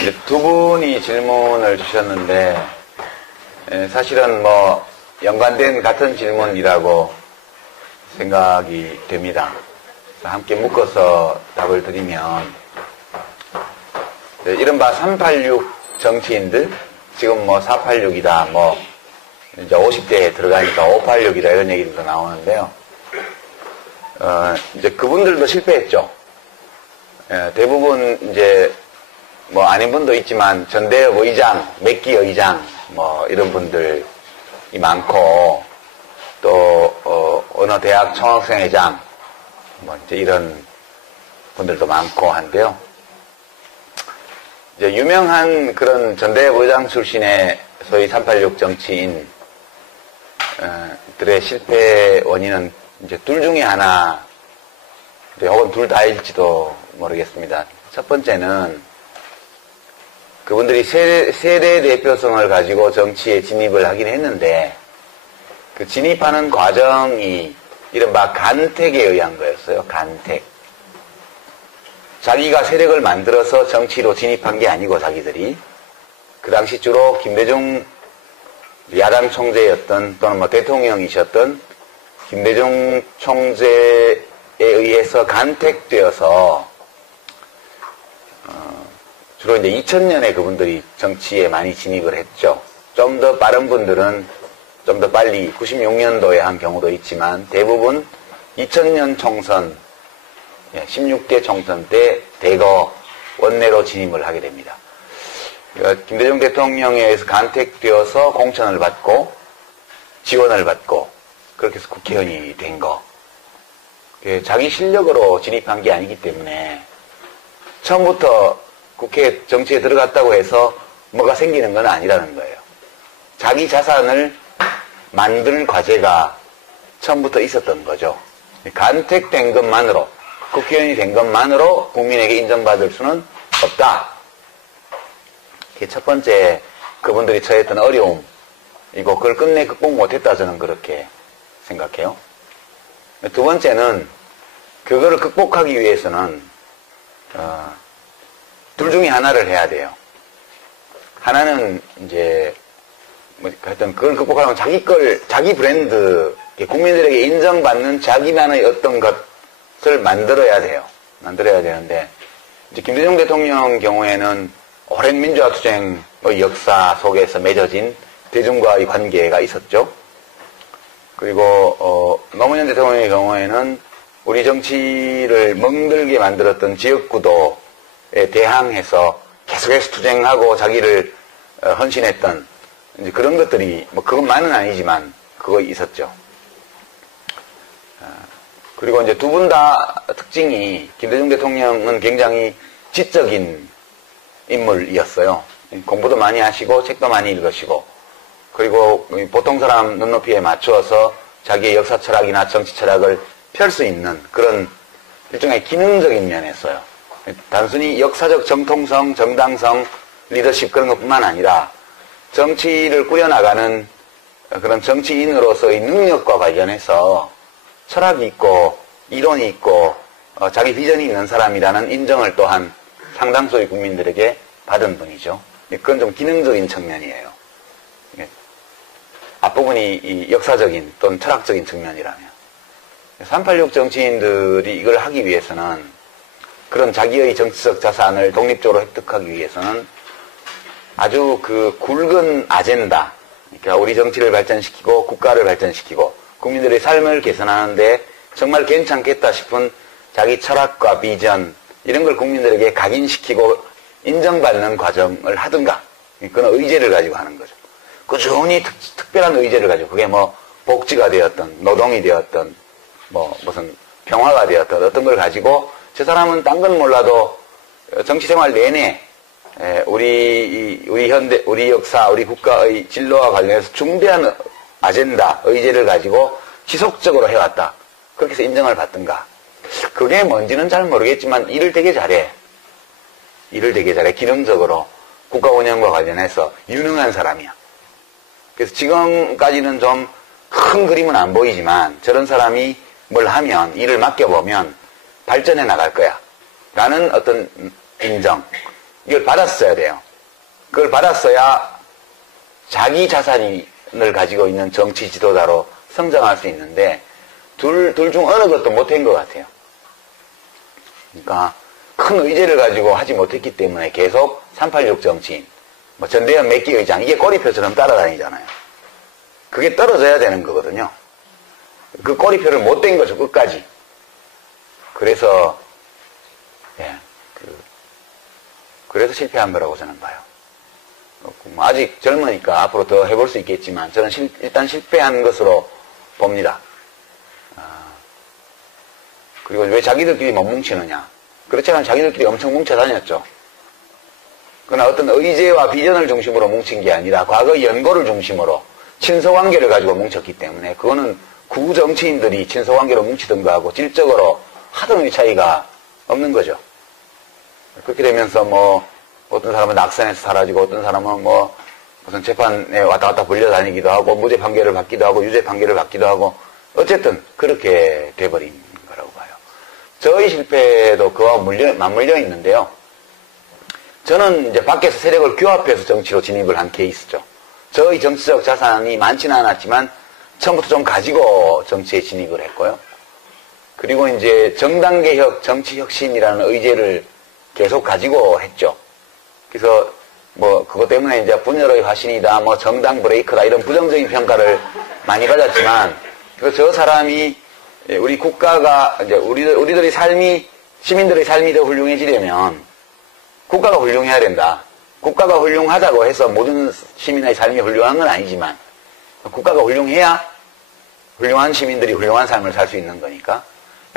이제 두 분이 질문을 주셨는데, 사실은 뭐, 연관된 같은 질문이라고 생각이 됩니다. 함께 묶어서 답을 드리면, 이른바 386 정치인들, 지금 뭐 486이다, 뭐, 이제 50대에 들어가니까 586이다, 이런 얘기도 나오는데요. 이제 그분들도 실패했죠. 대부분 이제, 뭐 아닌 분도 있지만 전대협 의장, 맥기 의장 뭐 이런 분들이 많고 또 어느 대학 총학생회장 뭐 이제 이런 분들도 많고 한데요. 이제 유명한 그런 전대협 의장 출신의 소위 386 정치인 들의 실패 원인은 이제 둘 중에 하나 혹은 둘 다일지도 모르겠습니다. 첫 번째는 그분들이 세대 대표성을 가지고 정치에 진입을 하긴 했는데 그 진입하는 과정이 이른바 간택에 의한 거였어요. 간택. 자기가 세력을 만들어서 정치로 진입한 게 아니고 자기들이 그 당시 주로 김대중 야당 총재였던 또는 뭐 대통령이셨던 김대중 총재에 의해서 간택되어서 주로 이제 2000년에 그분들이 정치에 많이 진입을 했죠. 좀 더 빠른 분들은 좀 더 빨리 96년도에 한 경우도 있지만 대부분 2000년 총선, 16대 총선 때 대거 원내로 진입을 하게 됩니다. 그러니까 김대중 대통령에 의해서 간택되어서 공천을 받고 지원을 받고 그렇게 해서 국회의원이 된 거. 자기 실력으로 진입한 게 아니기 때문에 처음부터 국회 정치에 들어갔다고 해서 뭐가 생기는 건 아니라는 거예요. 자기 자산을 만드는 과제가 처음부터 있었던 거죠. 간택된 것만으로, 국회의원이 된 것만으로 국민에게 인정받을 수는 없다. 그게 첫 번째 그분들이 처했던 어려움이고 그걸 끝내 극복 못했다 저는 그렇게 생각해요. 두 번째는 그거를 극복하기 위해서는 둘 중에 하나를 해야 돼요. 하나는 이제 뭐 하여튼 그걸 극복하려면 자기 브랜드, 국민들에게 인정받는 자기만의 어떤 것을 만들어야 돼요. 만들어야 되는데 이제 김대중 대통령 경우에는 오랜 민주화 투쟁의 역사 속에서 맺어진 대중과의 관계가 있었죠. 그리고 노무현 대통령의 경우에는 우리 정치를 멍들게 만들었던 지역구도에 대항해서 계속해서 투쟁하고 자기를 헌신했던 이제 그런 것들이 뭐 그것만은 아니지만 그거 있었죠. 그리고 이제 두 분 다 특징이 김대중 대통령은 굉장히 지적인 인물이었어요. 공부도 많이 하시고 책도 많이 읽으시고 그리고 보통 사람 눈높이에 맞추어서 자기의 역사 철학이나 정치 철학을 펼 수 있는 그런 일종의 기능적인 면에서요. 단순히 역사적 정통성, 정당성, 리더십 그런 것뿐만 아니라 정치를 꾸려나가는 그런 정치인으로서의 능력과 관련해서 철학이 있고 이론이 있고 자기 비전이 있는 사람이라는 인정을 또한 상당수의 국민들에게 받은 분이죠. 그건 좀 기능적인 측면이에요. 앞부분이 이 역사적인 또는 철학적인 측면이라면 386 정치인들이 이걸 하기 위해서는 그런 자기의 정치적 자산을 독립적으로 획득하기 위해서는 아주 그 굵은 아젠다, 그러니까 우리 정치를 발전시키고 국가를 발전시키고 국민들의 삶을 개선하는데 정말 괜찮겠다 싶은 자기 철학과 비전 이런 걸 국민들에게 각인시키고 인정받는 과정을 하든가 그건 의제를 가지고 하는 거죠. 꾸준히 특별한 의제를 가지고 그게 뭐 복지가 되었던 노동이 되었던 뭐 무슨 평화가 되었던 어떤 걸 가지고 저 사람은 딴 건 몰라도 정치생활 내내 우리 현대, 우리 역사, 우리 국가의 진로와 관련해서 중대한 아젠다, 의제를 가지고 지속적으로 해왔다. 그렇게 해서 인정을 받든가. 그게 뭔지는 잘 모르겠지만 일을 되게 잘해. 기능적으로 국가 운영과 관련해서 유능한 사람이야. 그래서 지금까지는 좀 큰 그림은 안 보이지만 저런 사람이 뭘 하면 일을 맡겨보면 발전해 나갈 거야. 라는 어떤 인정. 이걸 받았어야 돼요. 그걸 받았어야 자기 자산을 가지고 있는 정치 지도자로 성장할 수 있는데 둘 중 어느 것도 못한 것 같아요. 그러니까 큰 의제를 가지고 하지 못했기 때문에 계속 386 정치인, 뭐 전대현 맥기 의장, 이게 꼬리표처럼 따라다니잖아요. 그게 떨어져야 되는 거거든요. 그 꼬리표를 못 댄 거죠, 끝까지. 그래서, 예, 그래서 실패한 거라고 저는 봐요. 아직 젊으니까 앞으로 더 해볼 수 있겠지만, 저는 일단 실패한 것으로 봅니다. 그리고 왜 자기들끼리 못 뭉치느냐. 그렇지만 자기들끼리 엄청 뭉쳐 다녔죠. 그러나 어떤 의제와 비전을 중심으로 뭉친 게 아니라 과거 연고를 중심으로 친서관계를 가지고 뭉쳤기 때문에 그거는 구정치인들이 친서관계로 뭉치던 거하고 질적으로 하등의 차이가 없는 거죠. 그렇게 되면서 뭐 어떤 사람은 낙선해서 사라지고 어떤 사람은 뭐 무슨 재판에 왔다 갔다 불려다니기도 하고 무죄 판결을 받기도 하고 유죄 판결을 받기도 하고 어쨌든 그렇게 돼버린 거라고 봐요. 저희 실패도 그와 맞물려 있는데요. 저는 이제 밖에서 세력을 규합해서 정치로 진입을 한 케이스죠. 저희 정치적 자산이 많지는 않았지만 처음부터 좀 가지고 정치에 진입을 했고요. 그리고 이제 정당개혁, 정치혁신이라는 의제를 계속 가지고 했죠. 그래서 뭐 그것 때문에 이제 분열의 화신이다, 뭐 정당 브레이크다 이런 부정적인 평가를 많이 받았지만 저 사람이 우리 국가가 이제 우리들의 삶이 시민들의 삶이 더 훌륭해지려면 국가가 훌륭해야 된다. 국가가 훌륭하다고 해서 모든 시민의 삶이 훌륭한 건 아니지만 국가가 훌륭해야 훌륭한 시민들이 훌륭한 삶을 살 수 있는 거니까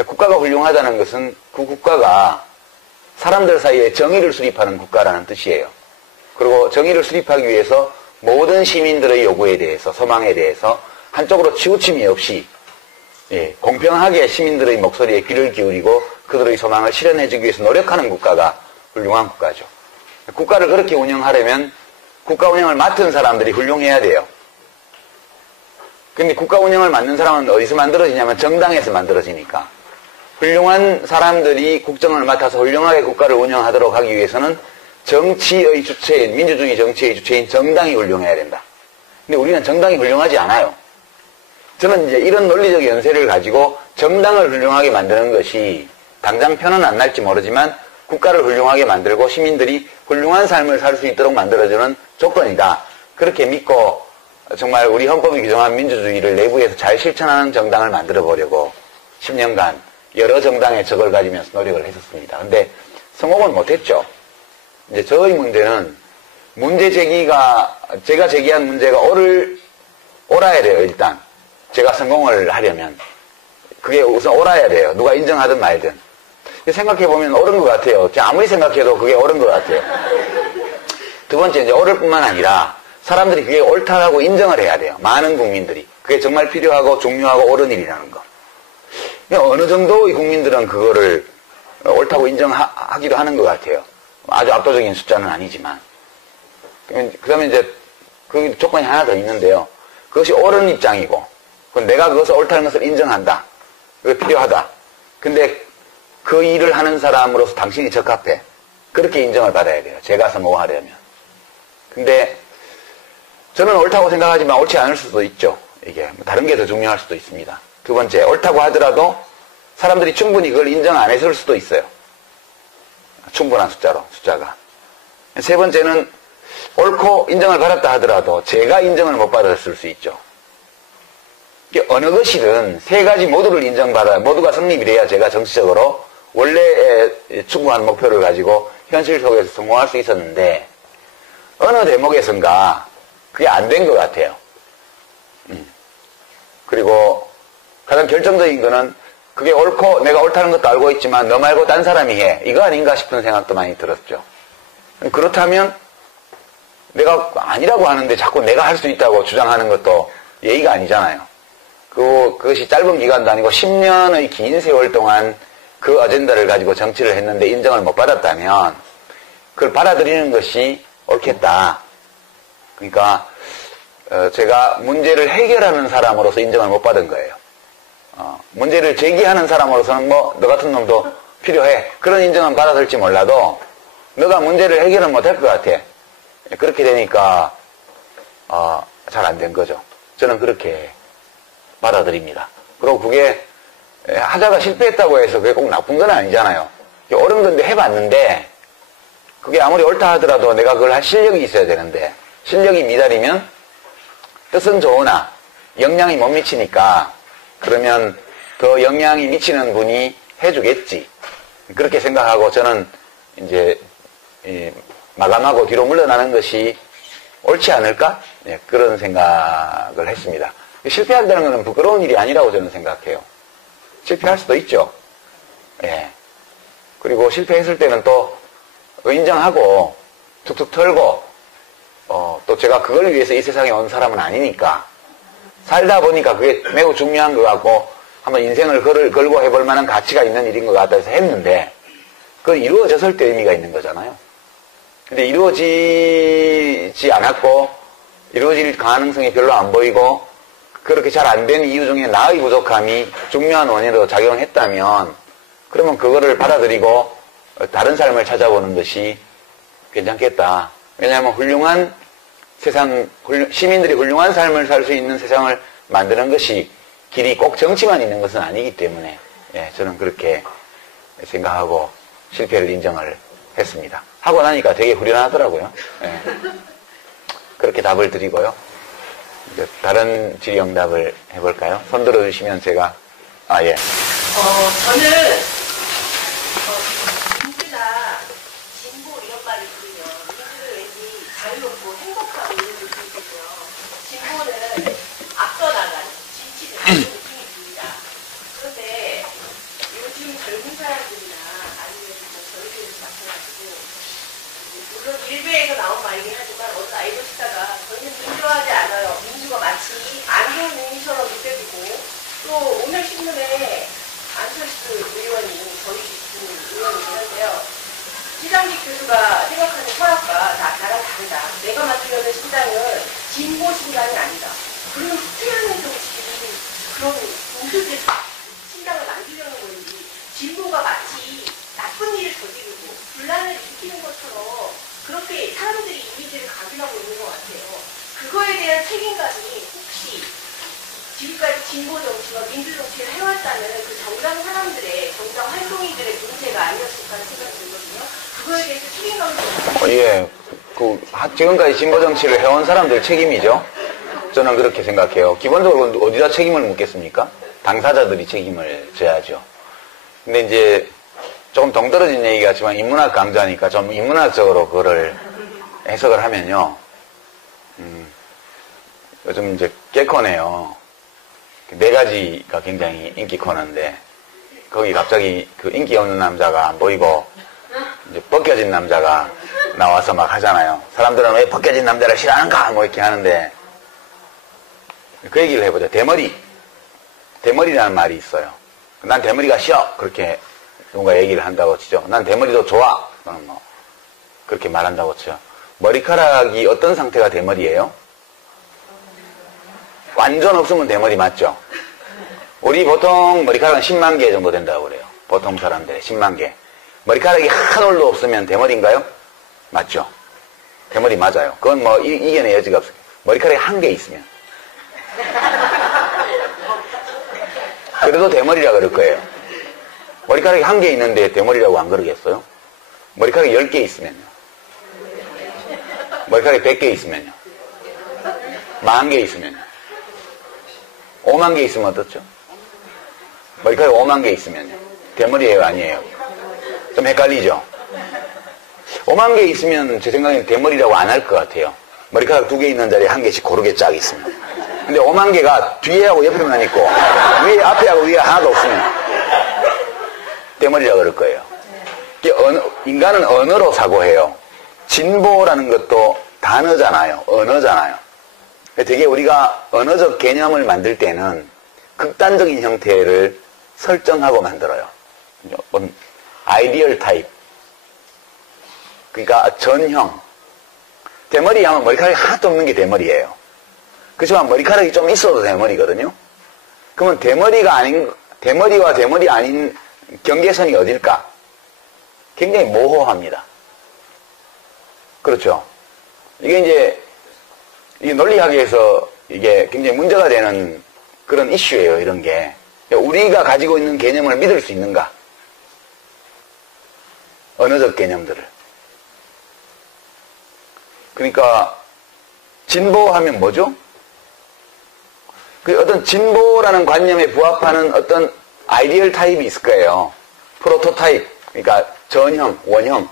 국가가 훌륭하다는 것은 그 국가가 사람들 사이에 정의를 수립하는 국가라는 뜻이에요. 그리고 정의를 수립하기 위해서 모든 시민들의 요구에 대해서 소망에 대해서 한쪽으로 치우침이 없이 공평하게 시민들의 목소리에 귀를 기울이고 그들의 소망을 실현해주기 위해서 노력하는 국가가 훌륭한 국가죠. 국가를 그렇게 운영하려면 국가 운영을 맡은 사람들이 훌륭해야 돼요. 근데 국가 운영을 맡는 사람은 어디서 만들어지냐면 정당에서 만들어지니까 훌륭한 사람들이 국정을 맡아서 훌륭하게 국가를 운영하도록 하기 위해서는 정치의 주체인, 민주주의 정치의 주체인 정당이 훌륭해야 된다. 근데 우리는 정당이 훌륭하지 않아요. 저는 이제 이런 논리적 연세를 가지고 정당을 훌륭하게 만드는 것이 당장 편은 안 날지 모르지만 국가를 훌륭하게 만들고 시민들이 훌륭한 삶을 살 수 있도록 만들어주는 조건이다. 그렇게 믿고 정말 우리 헌법이 규정한 민주주의를 내부에서 잘 실천하는 정당을 만들어 보려고 10년간 여러 정당의 적을 가지면서 노력을 했었습니다. 근데 성공은 못했죠. 이제 저의 문제는 문제 제기가 제가 제기한 문제가 옳아야 돼요. 일단 제가 성공을 하려면 그게 우선 옳아야 돼요. 누가 인정하든 말든. 생각해보면 옳은 것 같아요. 아무리 생각해도 그게 옳은 것 같아요. 두 번째, 이제 옳을 뿐만 아니라 사람들이 그게 옳다라고 인정을 해야 돼요. 많은 국민들이. 그게 정말 필요하고 중요하고 옳은 일이라는 거. 어느 정도의 국민들은 그거를 옳다고 인정하기도 하는 것 같아요. 아주 압도적인 숫자는 아니지만. 그 다음에 이제 그 조건이 하나 더 있는데요. 그것이 옳은 입장이고, 내가 그것을 옳다는 것을 인정한다. 그게 필요하다. 근데 그 일을 하는 사람으로서 당신이 적합해. 그렇게 인정을 받아야 돼요. 제가 성공하려면. 근데 저는 옳다고 생각하지만 옳지 않을 수도 있죠. 이게 다른 게 더 중요할 수도 있습니다. 두 번째, 옳다고 하더라도 사람들이 충분히 그걸 인정 안 했을 수도 있어요. 충분한 숫자가. 세 번째는 옳고 인정을 받았다 하더라도 제가 인정을 못 받았을 수 있죠. 어느 것이든 세 가지 모두를 인정받아야, 모두가 성립이 돼야 제가 정치적으로 원래 추구한 목표를 가지고 현실 속에서 성공할 수 있었는데 어느 대목에선가 그게 안 된 것 같아요. 그리고 가장 결정적인 거는 그게 옳고 내가 옳다는 것도 알고 있지만 너 말고 딴 사람이 해. 이거 아닌가 싶은 생각도 많이 들었죠. 그렇다면 내가 아니라고 하는데 자꾸 내가 할 수 있다고 주장하는 것도 예의가 아니잖아요. 그것이 짧은 기간도 아니고 10년의 긴 세월 동안 그 어젠다를 가지고 정치를 했는데 인정을 못 받았다면 그걸 받아들이는 것이 옳겠다. 그러니까 제가 문제를 해결하는 사람으로서 인정을 못 받은 거예요. 문제를 제기하는 사람으로서는 너 같은 놈도 필요해. 그런 인정은 받아들지 몰라도 너가 문제를 해결은 못할 것 같아. 그렇게 되니까 잘 안 된 거죠. 저는 그렇게 받아들입니다. 그리고 그게 하다가 실패했다고 해서 그게 꼭 나쁜 건 아니잖아요. 옳은 건데 해봤는데 그게 아무리 옳다 하더라도 내가 그걸 할 실력이 있어야 되는데 실력이 미달이면 뜻은 좋으나 영향이 못 미치니까 그러면 더 영향이 미치는 분이 해주겠지. 그렇게 생각하고 저는 이제 마감하고 뒤로 물러나는 것이 옳지 않을까? 네, 그런 생각을 했습니다. 실패한다는 것은 부끄러운 일이 아니라고 저는 생각해요. 실패할 수도 있죠. 예. 그리고 실패했을 때는 또 인정하고 툭툭 털고 또 제가 그걸 위해서 이 세상에 온 사람은 아니니까 살다 보니까 그게 매우 중요한 것 같고 한번 인생을 걸고 해볼 만한 가치가 있는 일인 것 같아서 했는데 그건 이루어졌을 때 의미가 있는 거잖아요. 근데 이루어지지 않았고 이루어질 가능성이 별로 안 보이고 그렇게 잘 안 된 이유 중에 나의 부족함이 중요한 원인으로 작용했다면 그러면 그거를 받아들이고 다른 삶을 찾아보는 것이 괜찮겠다. 왜냐하면 훌륭한 세상, 시민들이 훌륭한 삶을 살 수 있는 세상을 만드는 것이 길이 꼭 정치만 있는 것은 아니기 때문에 예, 저는 그렇게 생각하고 실패를 인정을 했습니다. 하고 나니까 되게 후련하더라고요. 예. 그렇게 답을 드리고요. 이제 다른 질의응답을 해볼까요? 손 들어주시면 제가 예. 저는 민주나 진보 이런 말이 있군요. 민주는 왠지 자유롭고 행복하고 이런 느낌이 들고요. 진보는 앞서 나가는 진취는 그런 느낌이 듭니다. 그런데 요즘 젊은 사람들이나 아니면 저희들에서 마찬가지고 물론 일베에서 나온 말이긴 하지만 어느 아이돌 스타가 저희는 민주화하지 않아요. 민주가 마치 안경능이처럼 느껴지고 또 오늘 신문에 안철수 의원이 저희 의원이긴 한데요. 시장직 교수가 생각하는 철학과 나랑 다르다. 내가 만들려는 신당은 진보 신당이 아니다. 그러면 특별한 정치인이 그런 우습게 신당을 만들려는 건지 진보가 마치 나쁜 일을 저지르고 분란을 일으키는 것처럼 그렇게 사람들이 이미지를 각인하고 있는 것 같아요. 그거에 대한 책임감이 혹시 지금까지 진보 정치와 민주 정치를 해왔다는 그 정당 사람들의, 정당 활동인들의 문제가 아니었을까 하는 생각이 들거든요. 그거에 대해서 책임감을 좀. 예. 지금까지 진보 정치를 해온 사람들 책임이죠. 저는 그렇게 생각해요. 기본적으로 어디다 책임을 묻겠습니까? 당사자들이 책임을 져야죠. 근데 이제 조금 동떨어진 얘기 같지만 인문학 강좌니까 좀 인문학적으로 그거를 해석을 하면요. 요즘 이제 개콘에요. 네 가지가 굉장히 인기 코너인데 거기 갑자기 그 인기 없는 남자가 안 보이고 이제 벗겨진 남자가 나와서 막 하잖아요. 사람들은 왜 벗겨진 남자를 싫어하는가 뭐 이렇게 하는데 그 얘기를 해보죠. 대머리라는 말이 있어요. 난 대머리가 싫어 그렇게 누군가 얘기를 한다고 치죠. 난 대머리도 좋아 그럼 뭐 그렇게 말한다고 치죠. 머리카락이 어떤 상태가 대머리예요? 완전 없으면 대머리 맞죠? 우리 보통 머리카락은 10만 개 정도 된다고 그래요. 보통 사람들의 10만 개. 머리카락이 한 올도 없으면 대머리인가요? 맞죠? 대머리 맞아요. 그건 뭐 이겨낼 여지가 없어요. 머리카락이 한 개 있으면. 그래도 대머리라 그럴 거예요. 머리카락이 한 개 있는데 대머리라고 안 그러겠어요? 머리카락이 10개 있으면요. 머리카락이 100개 있으면요. 10,000개 있으면요. 5만 개 있으면 어떻죠? 머리카락이 5만 개 있으면요. 대머리예요, 아니에요? 좀 헷갈리죠? 5만 개 있으면 제 생각에는 대머리라고 안 할 것 같아요. 머리카락 2개 있는 자리에 1개씩 고르게 쫙 있으면. 근데 5만 개가 뒤에하고 옆에만 있고 위에 앞에하고 위에 하나도 없으면 대머리라고 그럴 거예요. 인간은 언어로 사고해요. 진보라는 것도 단어잖아요. 언어잖아요. 되게 우리가 언어적 개념을 만들 때는 극단적인 형태를 설정하고 만들어요. 아이디얼 타입. 그러니까 전형. 대머리 하면 머리카락이 하나도 없는 게 대머리예요. 그렇지만 머리카락이 좀 있어도 대머리거든요. 그러면 대머리와 대머리 아닌 경계선이 어딜까? 굉장히 모호합니다. 그렇죠. 이게 이제, 이 논리학에서 이게 굉장히 문제가 되는 그런 이슈예요, 이런 게. 우리가 가지고 있는 개념을 믿을 수 있는가? 언어적 개념들을. 그러니까, 진보하면 뭐죠? 그 어떤 진보라는 관념에 부합하는 어떤 아이디얼 타입이 있을 거예요. 프로토타입, 그러니까 전형, 원형.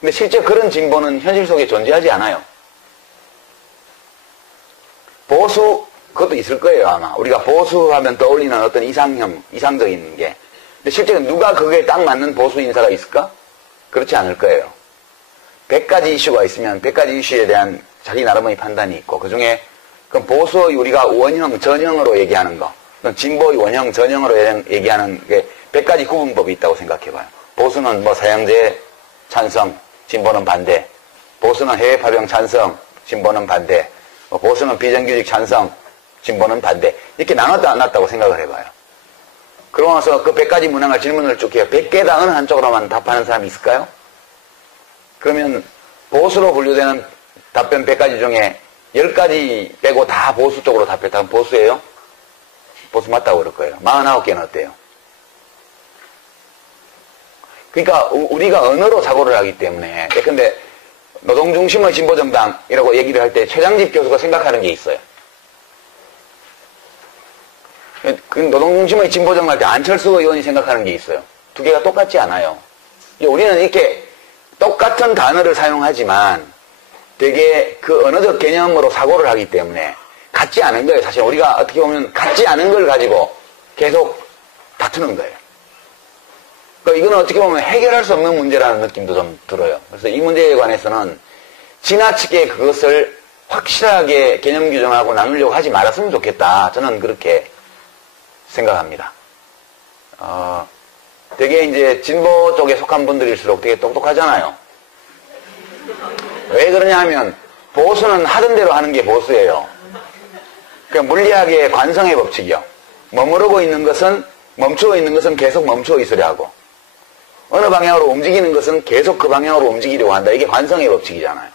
근데 실제 그런 진보는 현실 속에 존재하지 않아요. 보수, 그것도 있을 거예요, 아마. 우리가 보수하면 떠올리는 어떤 이상형, 이상적인 게. 근데 실제로 누가 그게 딱 맞는 보수 인사가 있을까? 그렇지 않을 거예요. 100가지 이슈가 있으면 100가지 이슈에 대한 자기 나름의 판단이 있고, 그 중에 그럼 보수의 우리가 원형, 전형으로 얘기하는 거, 진보의 원형, 전형으로 얘기하는 게 100가지 구분법이 있다고 생각해봐요. 보수는 뭐 사형제 찬성, 진보는 반대. 보수는 해외 파병 찬성, 진보는 반대. 보수는 비정규직 찬성, 진보는 반대. 이렇게 나눴다고 생각을 해봐요. 그러고 나서 그 100가지 문항을 질문을 쭉 해요. 100개당 어느 한쪽으로만 답하는 사람이 있을까요? 그러면 보수로 분류되는 답변 100가지 중에 10가지 빼고 다 보수 쪽으로 답했다면 보수예요? 보수 맞다고 그럴 거예요. 49개는 어때요? 그러니까 우리가 언어로 사고를 하기 때문에. 근데 노동중심의 진보정당이라고 얘기를 할 때 최장집 교수가 생각하는 게 있어요. 그 노동중심의 진보정당 할 때 안철수 의원이 생각하는 게 있어요. 두 개가 똑같지 않아요. 우리는 이렇게 똑같은 단어를 사용하지만 되게 그 언어적 개념으로 사고를 하기 때문에 같지 않은 거예요. 사실 우리가 어떻게 보면 같지 않은 걸 가지고 계속 다투는 거예요. 그러니까 이거는 어떻게 보면 해결할 수 없는 문제라는 느낌도 좀 들어요. 그래서 이 문제에 관해서는 지나치게 그것을 확실하게 개념 규정하고 나누려고 하지 말았으면 좋겠다. 저는 그렇게 생각합니다. 되게 이제 진보 쪽에 속한 분들일수록 되게 똑똑하잖아요. 왜 그러냐 하면 보수는 하던 대로 하는 게 보수예요. 그러니까 물리학의 관성의 법칙이요. 머무르고 있는 것은, 멈추어 있는 것은 계속 멈추어 있으려 하고, 어느 방향으로 움직이는 것은 계속 그 방향으로 움직이려고 한다. 이게 관성의 법칙이잖아요.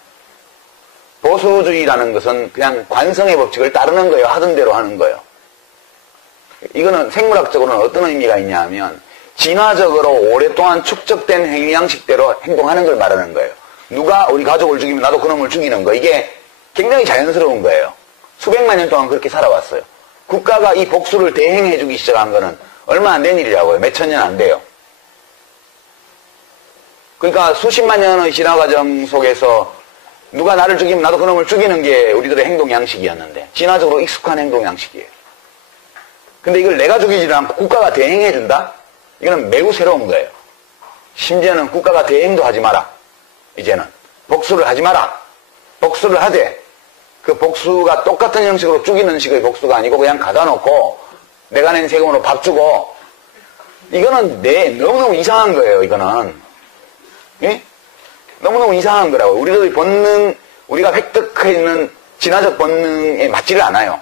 보수주의라는 것은 그냥 관성의 법칙을 따르는 거예요. 하던 대로 하는 거예요. 이거는 생물학적으로는 어떤 의미가 있냐 하면 진화적으로 오랫동안 축적된 행위 양식대로 행동하는 걸 말하는 거예요. 누가 우리 가족을 죽이면 나도 그놈을 죽이는 거. 이게 굉장히 자연스러운 거예요. 수백만 년 동안 그렇게 살아왔어요. 국가가 이 복수를 대행해주기 시작한 거는 얼마 안 된 일이라고요. 몇천 년 안 돼요. 그러니까 수십만 년의 진화 과정 속에서 누가 나를 죽이면 나도 그놈을 죽이는 게 우리들의 행동 양식이었는데 진화적으로 익숙한 행동 양식이에요. 근데 이걸 내가 죽이지 않고 국가가 대행해준다? 이거는 매우 새로운 거예요. 심지어는 국가가 대행도 하지 마라. 이제는 복수를 하지 마라. 복수를 하되 그 복수가 똑같은 형식으로 죽이는 식의 복수가 아니고 그냥 가다 놓고 내가 낸 세금으로 밥 주고, 이거는 너무너무 이상한 거예요. 이거는 예? 너무너무 이상한 거라고. 우리들의 본능, 우리가 획득해 있는 진화적 본능에 맞지를 않아요.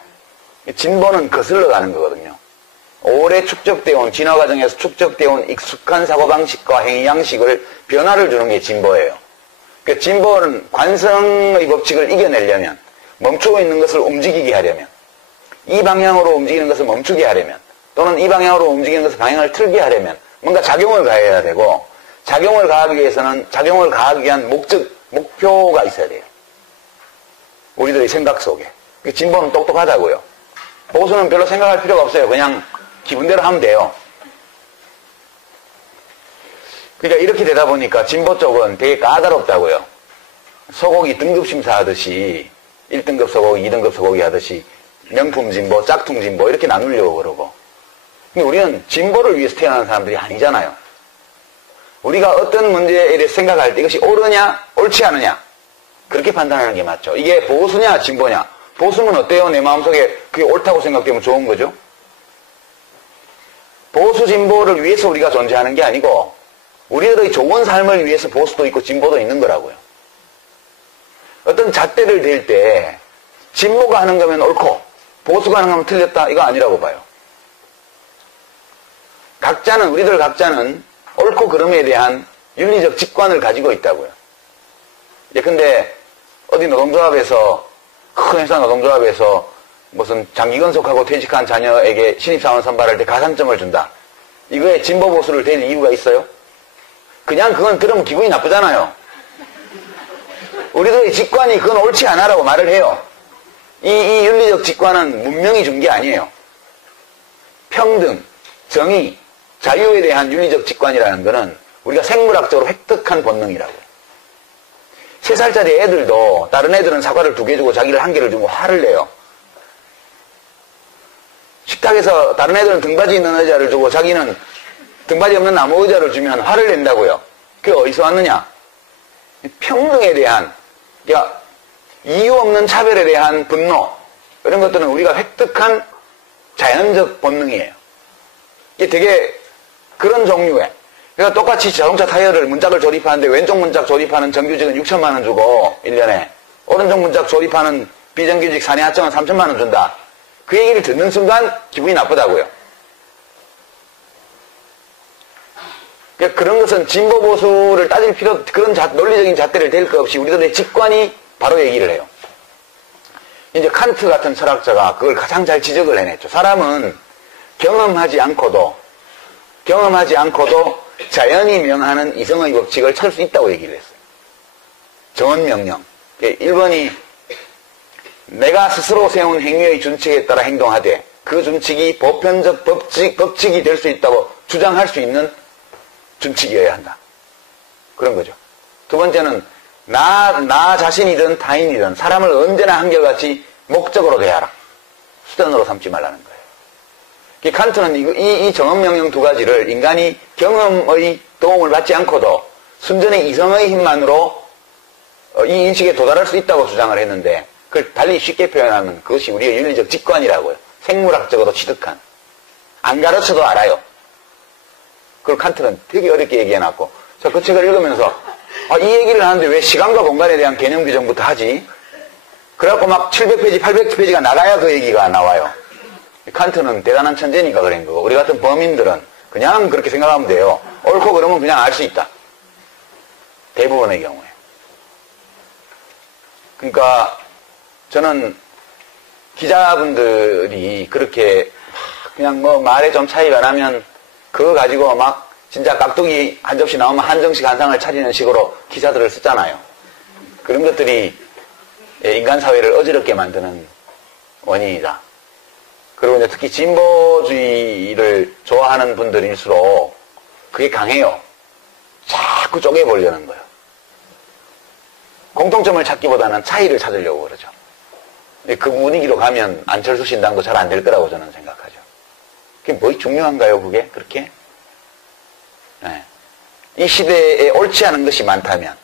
진보는 거슬러 가는 거거든요. 오래 축적되어 온, 진화 과정에서 축적되어 온 익숙한 사고방식과 행위 양식을 변화를 주는 게 진보예요. 그러니까 진보는 관성의 법칙을 이겨내려면, 멈추고 있는 것을 움직이게 하려면, 이 방향으로 움직이는 것을 멈추게 하려면, 또는 이 방향으로 움직이는 것을 방향을 틀게 하려면 뭔가 작용을 가해야 되고, 작용을 가하기 위해서는 작용을 가하기 위한 목표가 있어야 돼요. 우리들의 생각 속에. 진보는 똑똑하다고요. 보수는 별로 생각할 필요가 없어요. 그냥 기분대로 하면 돼요. 그러니까 이렇게 되다 보니까 진보 쪽은 되게 까다롭다고요. 소고기 등급 심사하듯이 1등급 소고기, 2등급 소고기 하듯이 명품 진보, 짝퉁 진보 이렇게 나누려고 그러고. 근데 우리는 진보를 위해서 태어난 사람들이 아니잖아요. 우리가 어떤 문제에 대해 생각할 때 이것이 옳으냐, 옳지 않으냐 그렇게 판단하는 게 맞죠. 이게 보수냐, 진보냐. 보수는 어때요? 내 마음속에 그게 옳다고 생각되면 좋은 거죠. 보수 진보를 위해서 우리가 존재하는 게 아니고 우리들의 좋은 삶을 위해서 보수도 있고 진보도 있는 거라고요. 어떤 잣대를 댈 때 진보가 하는 거면 옳고 보수가 하는 거면 틀렸다 이거 아니라고 봐요. 우리들 각자는 옳고 그름에 대한 윤리적 직관을 가지고 있다고요. 근데 어디 노동조합에서, 큰 회사 노동조합에서 무슨 장기 근속하고 퇴직한 자녀에게 신입사원 선발할 때 가산점을 준다. 이거에 진보 보수를 댈 이유가 있어요? 그냥 그건 들으면 기분이 나쁘잖아요. 우리들의 직관이 그건 옳지 않아라고 말을 해요. 이 윤리적 직관은 문명이 준 게 아니에요. 평등, 정의, 자유에 대한 윤리적 직관이라는 것은 우리가 생물학적으로 획득한 본능이라고요. 3살짜리 애들도 다른 애들은 사과를 2개 주고 자기를 1개를 주고 화를 내요. 식탁에서 다른 애들은 등받이 있는 의자를 주고 자기는 등받이 없는 나무 의자를 주면 화를 낸다고요. 그게 어디서 왔느냐? 평등에 대한, 그러니까 이유 없는 차별에 대한 분노, 이런 것들은 우리가 획득한 자연적 본능이에요. 이게 되게 그런 종류의, 그러니까 똑같이 자동차 타이어를 문짝을 조립하는데 왼쪽 문짝 조립하는 정규직은 6천만 원 주고 1년에 오른쪽 문짝 조립하는 비정규직 사내하청은 3천만 원 준다. 그 얘기를 듣는 순간 기분이 나쁘다고요. 그러니까 그런 것은 진보 보수를 따질 필요, 그런 논리적인 잣대를 댈 것 없이 우리들의 직관이 바로 얘기를 해요. 이제 칸트 같은 철학자가 그걸 가장 잘 지적을 해냈죠. 사람은 경험하지 않고도 자연이 명하는 이성의 법칙을 찾을 수 있다고 얘기를 했어요. 정언명령. 1번이 내가 스스로 세운 행위의 준칙에 따라 행동하되 그 준칙이 보편적 법칙이 될 수 있다고 주장할 수 있는 준칙이어야 한다. 그런 거죠. 2번째는 나 자신이든 타인이든 사람을 언제나 한결같이 목적으로 대하라. 수단으로 삼지 말라는 거예요. 칸트는 이 정언명령 2가지를 인간이 경험의 도움을 받지 않고도 순전히 이성의 힘만으로 이 인식에 도달할 수 있다고 주장을 했는데 그걸 달리 쉽게 표현하면 그것이 우리의 윤리적 직관이라고요. 생물학적으로 취득한. 안 가르쳐도 알아요. 그걸 칸트는 되게 어렵게 얘기해놨고 저 그 책을 읽으면서 이 얘기를 하는데 왜 시간과 공간에 대한 개념 규정부터 하지? 그래갖고 막 700페이지, 800페이지가 나가야 그 얘기가 나와요. 칸트는 대단한 천재니까 그런 거고 우리 같은 범인들은 그냥 그렇게 생각하면 돼요. 옳고 그러면 그냥 알 수 있다. 대부분의 경우에. 그러니까 저는 기자분들이 그렇게 그냥 뭐 말에 좀 차이가 나면 그거 가지고 막 진짜 깍두기 한 접시 나오면 한정식 한 상을 차리는 식으로 기사들을 쓰잖아요. 그런 것들이 인간 사회를 어지럽게 만드는 원인이다. 그리고 이제 특히 진보주의를 좋아하는 분들일수록 그게 강해요. 자꾸 쪼개보려는 거예요. 공통점을 찾기보다는 차이를 찾으려고 그러죠. 그 분위기로 가면 안철수 신당도 잘 안 될 거라고 저는 생각하죠. 그게 뭐 중요한가요, 그게? 그렇게? 네. 이 시대에 옳지 않은 것이 많다면,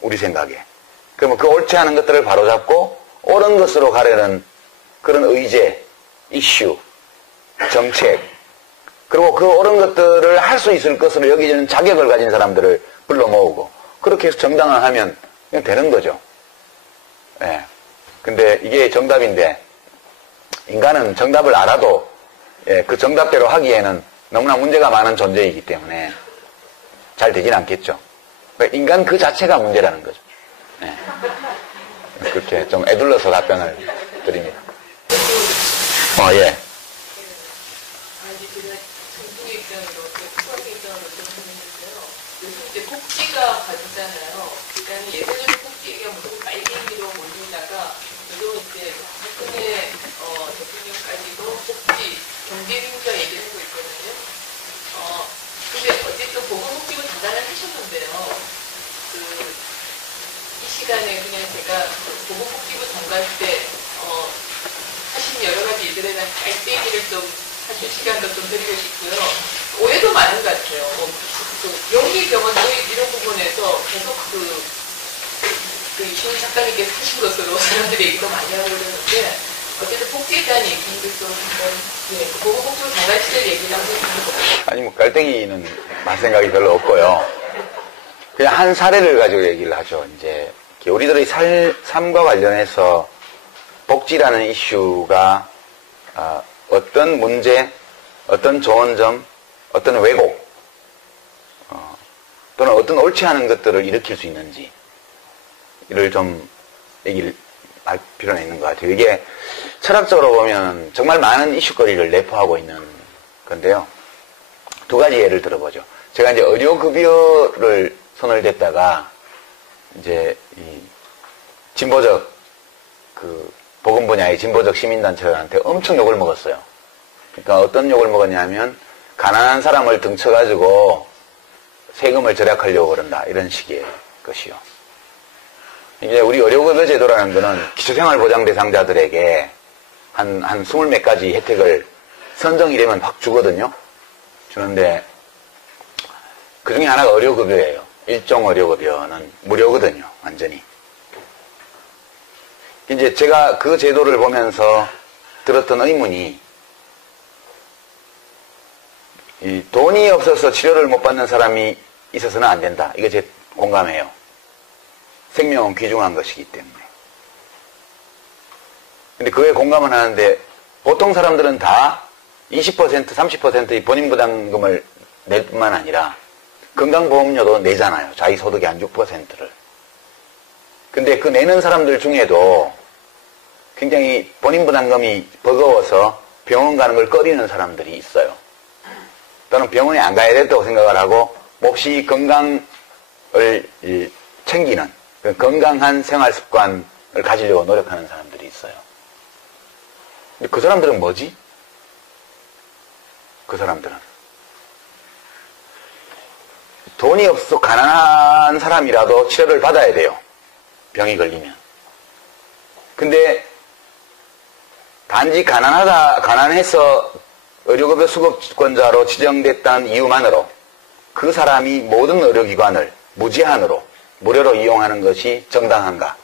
우리 생각에. 그러면 그 옳지 않은 것들을 바로잡고 옳은 것으로 가려는 그런 의제, 이슈, 정책, 그리고 그 옳은 것들을 할 수 있을 것으로 여기지는 자격을 가진 사람들을 불러 모으고, 그렇게 해서 정당을 하면 그냥 되는 거죠. 예. 근데 이게 정답인데, 인간은 정답을 알아도, 그 정답대로 하기에는 너무나 문제가 많은 존재이기 때문에 잘 되진 않겠죠. 그러니까 인간 그 자체가 문제라는 거죠. 예. 그렇게 좀 애둘러서 답변을 드립니다. 예. 정부의 입장으로, 수학의 입장으로 접근했는데요. 요즘 이제 복지가 가지잖아요. 그러니까 예전에는 복지 얘기가 무슨 빨갱이로 몰리다가 요즘 이제 박근혜 대통령까지도 복지, 경제민주화 얘기를 하고 있거든요. 근데 어쨌든 보건복지부 장관을 하셨는데요. 이 시간에 그냥 제가 보건복지부 장관 때 하신 여러 가지 일들에 대한 깔때기를 좀 하실 시간도 좀 드리고 싶고요. 오해도 많은 것 같아요. 영리병원 이런 부분에서 계속 이시훈 작가님께서 하신 것으로 사람들이 얘기도 많이 하고 그러는데 어쨌든 복지에 대한 얘기를 좀 한번 보건복지부 장관 시절 얘기를 한번 해주세요. 아니 뭐 깔때기는 할 생각이 별로 없고요. 그냥 한 사례를 가지고 얘기를 하죠. 이제 우리들의 삶과 관련해서 복지라는 이슈가 어떤 문제, 어떤 좋은 점, 어떤 왜곡 또는 어떤 옳지 않은 것들을 일으킬 수 있는지 이를 좀 얘기를 할 필요는 있는 것 같아요. 이게 철학적으로 보면 정말 많은 이슈거리를 내포하고 있는 건데요. 두 가지 예를 들어보죠. 제가 이제 의료급여를 손을 댔다가 이제 이 진보적 그 보건 분야의 진보적 시민단체들한테 엄청 욕을 먹었어요. 그러니까 어떤 욕을 먹었냐면 가난한 사람을 등쳐가지고 세금을 절약하려고 그런다 이런 식의 것이요. 이제 우리 의료급여 제도라는 거는 기초생활보장 대상자들에게 한 20몇 가지 혜택을 선정이 되면 확 주거든요. 주는데 그 중에 하나가 의료급여예요. 일종 의료급여는 무료거든요. 완전히. 이제 제가 그 제도를 보면서 들었던 의문이 이 돈이 없어서 치료를 못 받는 사람이 있어서는 안 된다. 이거 제 공감해요. 생명은 귀중한 것이기 때문에. 근데 그에 공감은 하는데 보통 사람들은 다 20%, 30%의 본인 부담금을 낼 뿐만 아니라 건강보험료도 내잖아요. 자기 소득의 한 6%를. 근데 그 내는 사람들 중에도 굉장히 본인 부담금이 버거워서 병원 가는 걸 꺼리는 사람들이 있어요. 또는 병원에 안 가야 된다고 생각을 하고 몹시 건강을 챙기는 건강한 생활 습관을 가지려고 노력하는 사람들이 있어요. 근데 그 사람들은 뭐지? 그 사람들은 돈이 없어 가난한 사람이라도 치료를 받아야 돼요. 병이 걸리면. 근데 단지 가난해서 의료급여 수급권자로 지정됐다는 이유만으로 그 사람이 모든 의료기관을 무제한으로 무료로 이용하는 것이 정당한가?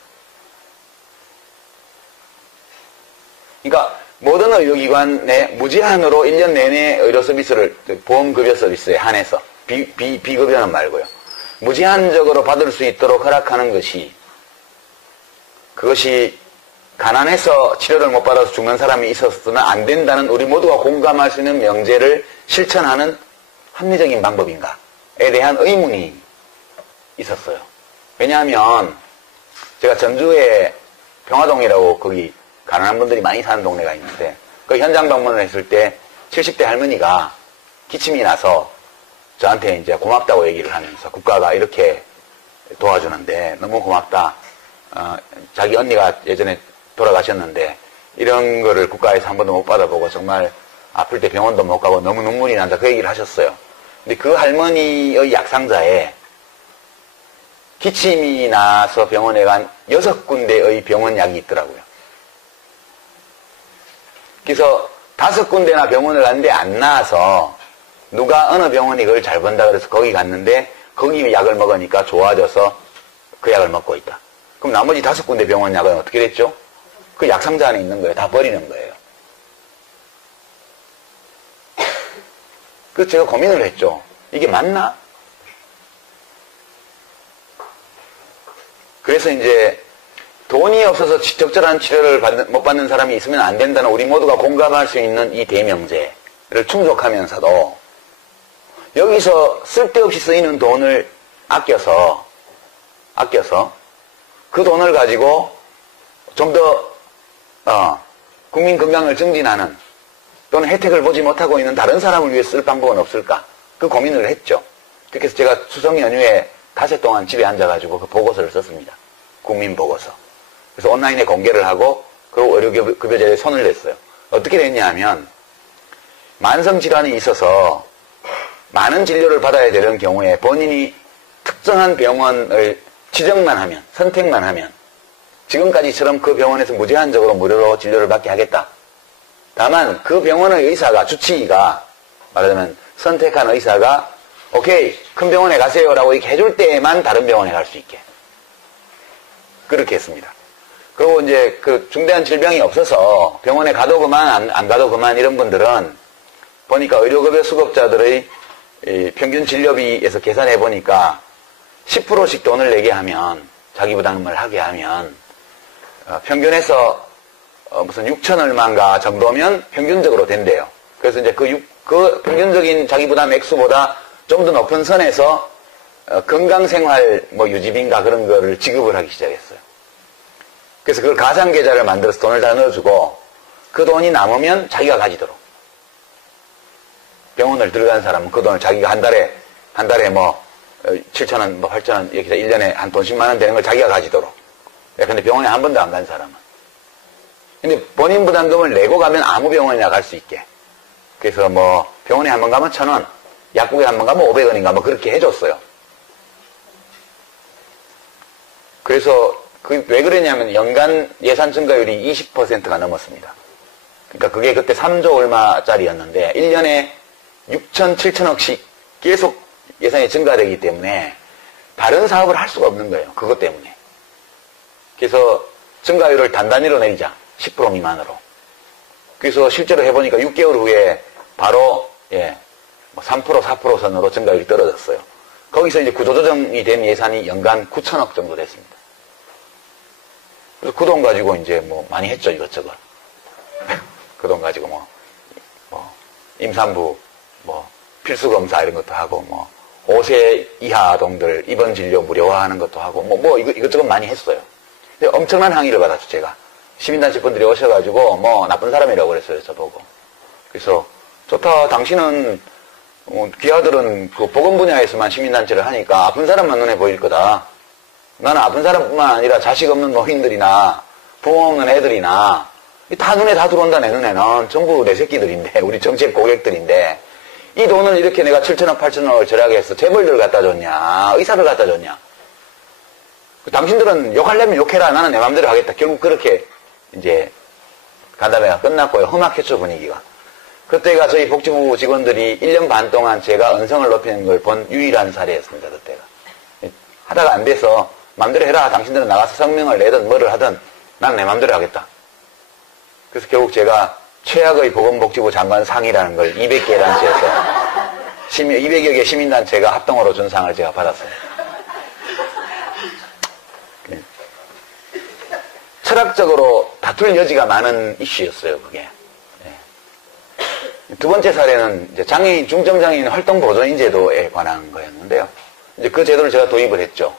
그러니까 모든 의료기관에 무제한으로 1년 내내 의료 서비스를 보험급여 서비스에 한해서 비급여는 말고요. 무제한적으로 받을 수 있도록 허락하는 것이 그것이 가난해서 치료를 못 받아서 죽는 사람이 있었으면 안 된다는 우리 모두가 공감할 수 있는 명제를 실천하는 합리적인 방법인가에 대한 의문이 있었어요. 왜냐하면 제가 전주에 평화동이라고 거기 가난한 분들이 많이 사는 동네가 있는데 그 현장 방문을 했을 때 70대 할머니가 기침이 나서 저한테 이제 고맙다고 얘기를 하면서 국가가 이렇게 도와주는데 너무 고맙다. 자기 언니가 예전에 돌아가셨는데 이런 거를 국가에서 한 번도 못 받아보고 정말 아플 때 병원도 못 가고 너무 눈물이 난다. 그 얘기를 하셨어요. 근데 그 할머니의 약상자에 기침이 나서 병원에 간 6군데의 병원약이 있더라고요. 그래서 5군데나 병원을 갔는데 안 나와서 누가 어느 병원이 그걸 잘 본다 그래서 거기 갔는데 거기 약을 먹으니까 좋아져서 그 약을 먹고 있다. 그럼 나머지 5군데 병원 약은 어떻게 됐죠? 그 약상자 안에 있는 거예요. 다 버리는 거예요. 그래서 제가 고민을 했죠. 이게 맞나? 그래서 이제 돈이 없어서 적절한 치료를 못 받는 사람이 있으면 안 된다는 우리 모두가 공감할 수 있는 이 대명제를 충족하면서도 여기서 쓸데없이 쓰이는 돈을 아껴서 그 돈을 가지고 좀 더 국민 건강을 증진하는 또는 혜택을 보지 못하고 있는 다른 사람을 위해 쓸 방법은 없을까? 그 고민을 했죠. 그래서 제가 추석 연휴에 닷새 동안 집에 앉아가지고 그 보고서를 썼습니다. 국민보고서. 그래서 온라인에 공개를 하고 그리고 의료급여제에 손을 냈어요. 어떻게 됐냐 하면 만성질환이 있어서 많은 진료를 받아야 되는 경우에 본인이 특정한 병원을 지정만 하면, 선택만 하면 지금까지처럼 그 병원에서 무제한적으로 무료로 진료를 받게 하겠다. 다만 그 병원의 의사가, 주치의가 말하자면 선택한 의사가 오케이 큰 병원에 가세요라고 이렇게 해줄 때에만 다른 병원에 갈 수 있게 그렇게 했습니다. 그리고 이제 그 중대한 질병이 없어서 병원에 가도 그만 안 가도 그만 이런 분들은 보니까 의료급여 수급자들의 평균 진료비에서 계산해 보니까 10%씩 돈을 내게 하면 자기 부담을 하게 하면 평균에서 무슨 6천 얼마인가 정도면 평균적으로 된대요. 그래서 이제 그 평균적인 자기 부담 액수보다 좀 더 높은 선에서 건강생활 유지비인가 그런 거를 지급을 하기 시작했어요. 그래서 그걸 가상계좌를 만들어서 돈을 다 넣어주고 그 돈이 남으면 자기가 가지도록. 병원을 들어간 사람은 그 돈을 자기가 한 달에 뭐 7,000원, 뭐 8,000원 이렇게 1년에 한 돈 10만 원 되는 걸 자기가 가지도록. 근데 병원에 한 번도 안 간 사람은. 근데 본인 부담금을 내고 가면 아무 병원이나 갈 수 있게. 그래서 뭐 병원에 한 번 가면 1,000원, 약국에 한 번 가면 500원인가 뭐 그렇게 해줬어요. 그래서 왜 그러냐면 연간 예산 증가율이 20%가 넘었습니다. 그러니까 그게 그때 3조 얼마짜리였는데 1년에 6천, 7천억씩 계속 예산이 증가되기 때문에 다른 사업을 할 수가 없는 거예요. 그것 때문에. 그래서 증가율을 단단히로 내리자. 10% 미만으로. 그래서 실제로 해보니까 6개월 후에 바로 3%, 4% 선으로 증가율이 떨어졌어요. 거기서 이제 구조조정이 된 예산이 연간 9천억 정도 됐습니다. 그래서 그 돈 가지고 이제 뭐 많이 했죠, 이것저것. 그 돈 가지고 뭐 임산부 필수검사 이런 것도 하고 5세 이하 아동들 입원 진료 무료화하는 것도 하고 이것저것 많이 했어요. 근데 엄청난 항의를 받았죠, 제가. 시민단체 분들이 오셔가지고 나쁜 사람이라고 그랬어요, 저보고. 그래서 좋다, 당신은 귀하들은 그 보건 분야에서만 시민단체를 하니까 아픈 사람만 눈에 보일 거다. 나는 아픈 사람뿐만 아니라 자식 없는 노인들이나 부모 없는 애들이나 다 눈에 다 들어온다. 내 눈에는 전부 내 새끼들인데, 우리 정책 고객들인데 이 돈을 이렇게 내가 7천억 8천억을 절약해 해서 재벌들을 갖다 줬냐, 의사를 갖다 줬냐. 당신들은 욕하려면 욕해라, 나는 내 맘대로 하겠다. 결국 그렇게 이제 간담회가 끝났고요. 험악했죠, 분위기가. 그때가 저희 복지부 직원들이 1년 반 동안 제가 언성을 높이는 걸 본 유일한 사례였습니다. 그때가. 하다가 안 돼서 맘대로 해라. 당신들은 나가서 성명을 내든 뭐를 하든 나는 내 맘대로 하겠다. 그래서 결국 제가 최악의 보건복지부 장관 상이라는 걸 200개 단체에서 200여 개 시민단체가 합동으로 준 상을 제가 받았어요. 철학적으로 다툴 여지가 많은 이슈였어요, 그게. 두 번째 사례는 이제 장애인, 중증장애인 활동보조인 제도에 관한 거였는데요. 이제 그 제도를 제가 도입을 했죠.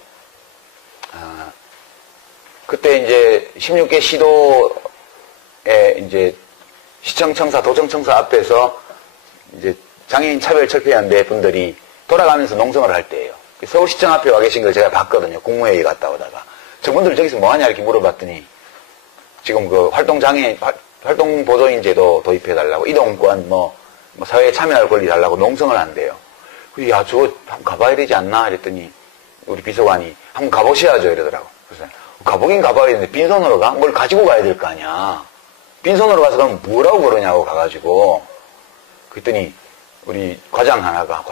그때 이제 16개 시도에 이제 시청청사, 도청청사 앞에서 이제 장애인 차별철폐연대 분들이 돌아가면서 농성을 할 때예요. 서울시청 앞에 와 계신 걸 제가 봤거든요. 국무회의 갔다 오다가. 저분들 저기서 뭐 하냐 이렇게 물어봤더니 지금 그 활동보조인 제도 도입해달라고, 이동권, 사회에 참여할 권리 달라고 농성을 한대요. 야, 저거 한번 가봐야 되지 않나? 이랬더니, 우리 비서관이, 한번 가보셔야죠. 이러더라고. 그래서, 가보긴 가봐야 되는데, 빈손으로 가? 뭘 가지고 가야 될 거 아니야. 빈손으로 가서 그러면 뭐라고 그러냐고 가가지고, 그랬더니, 우리 과장 하나가,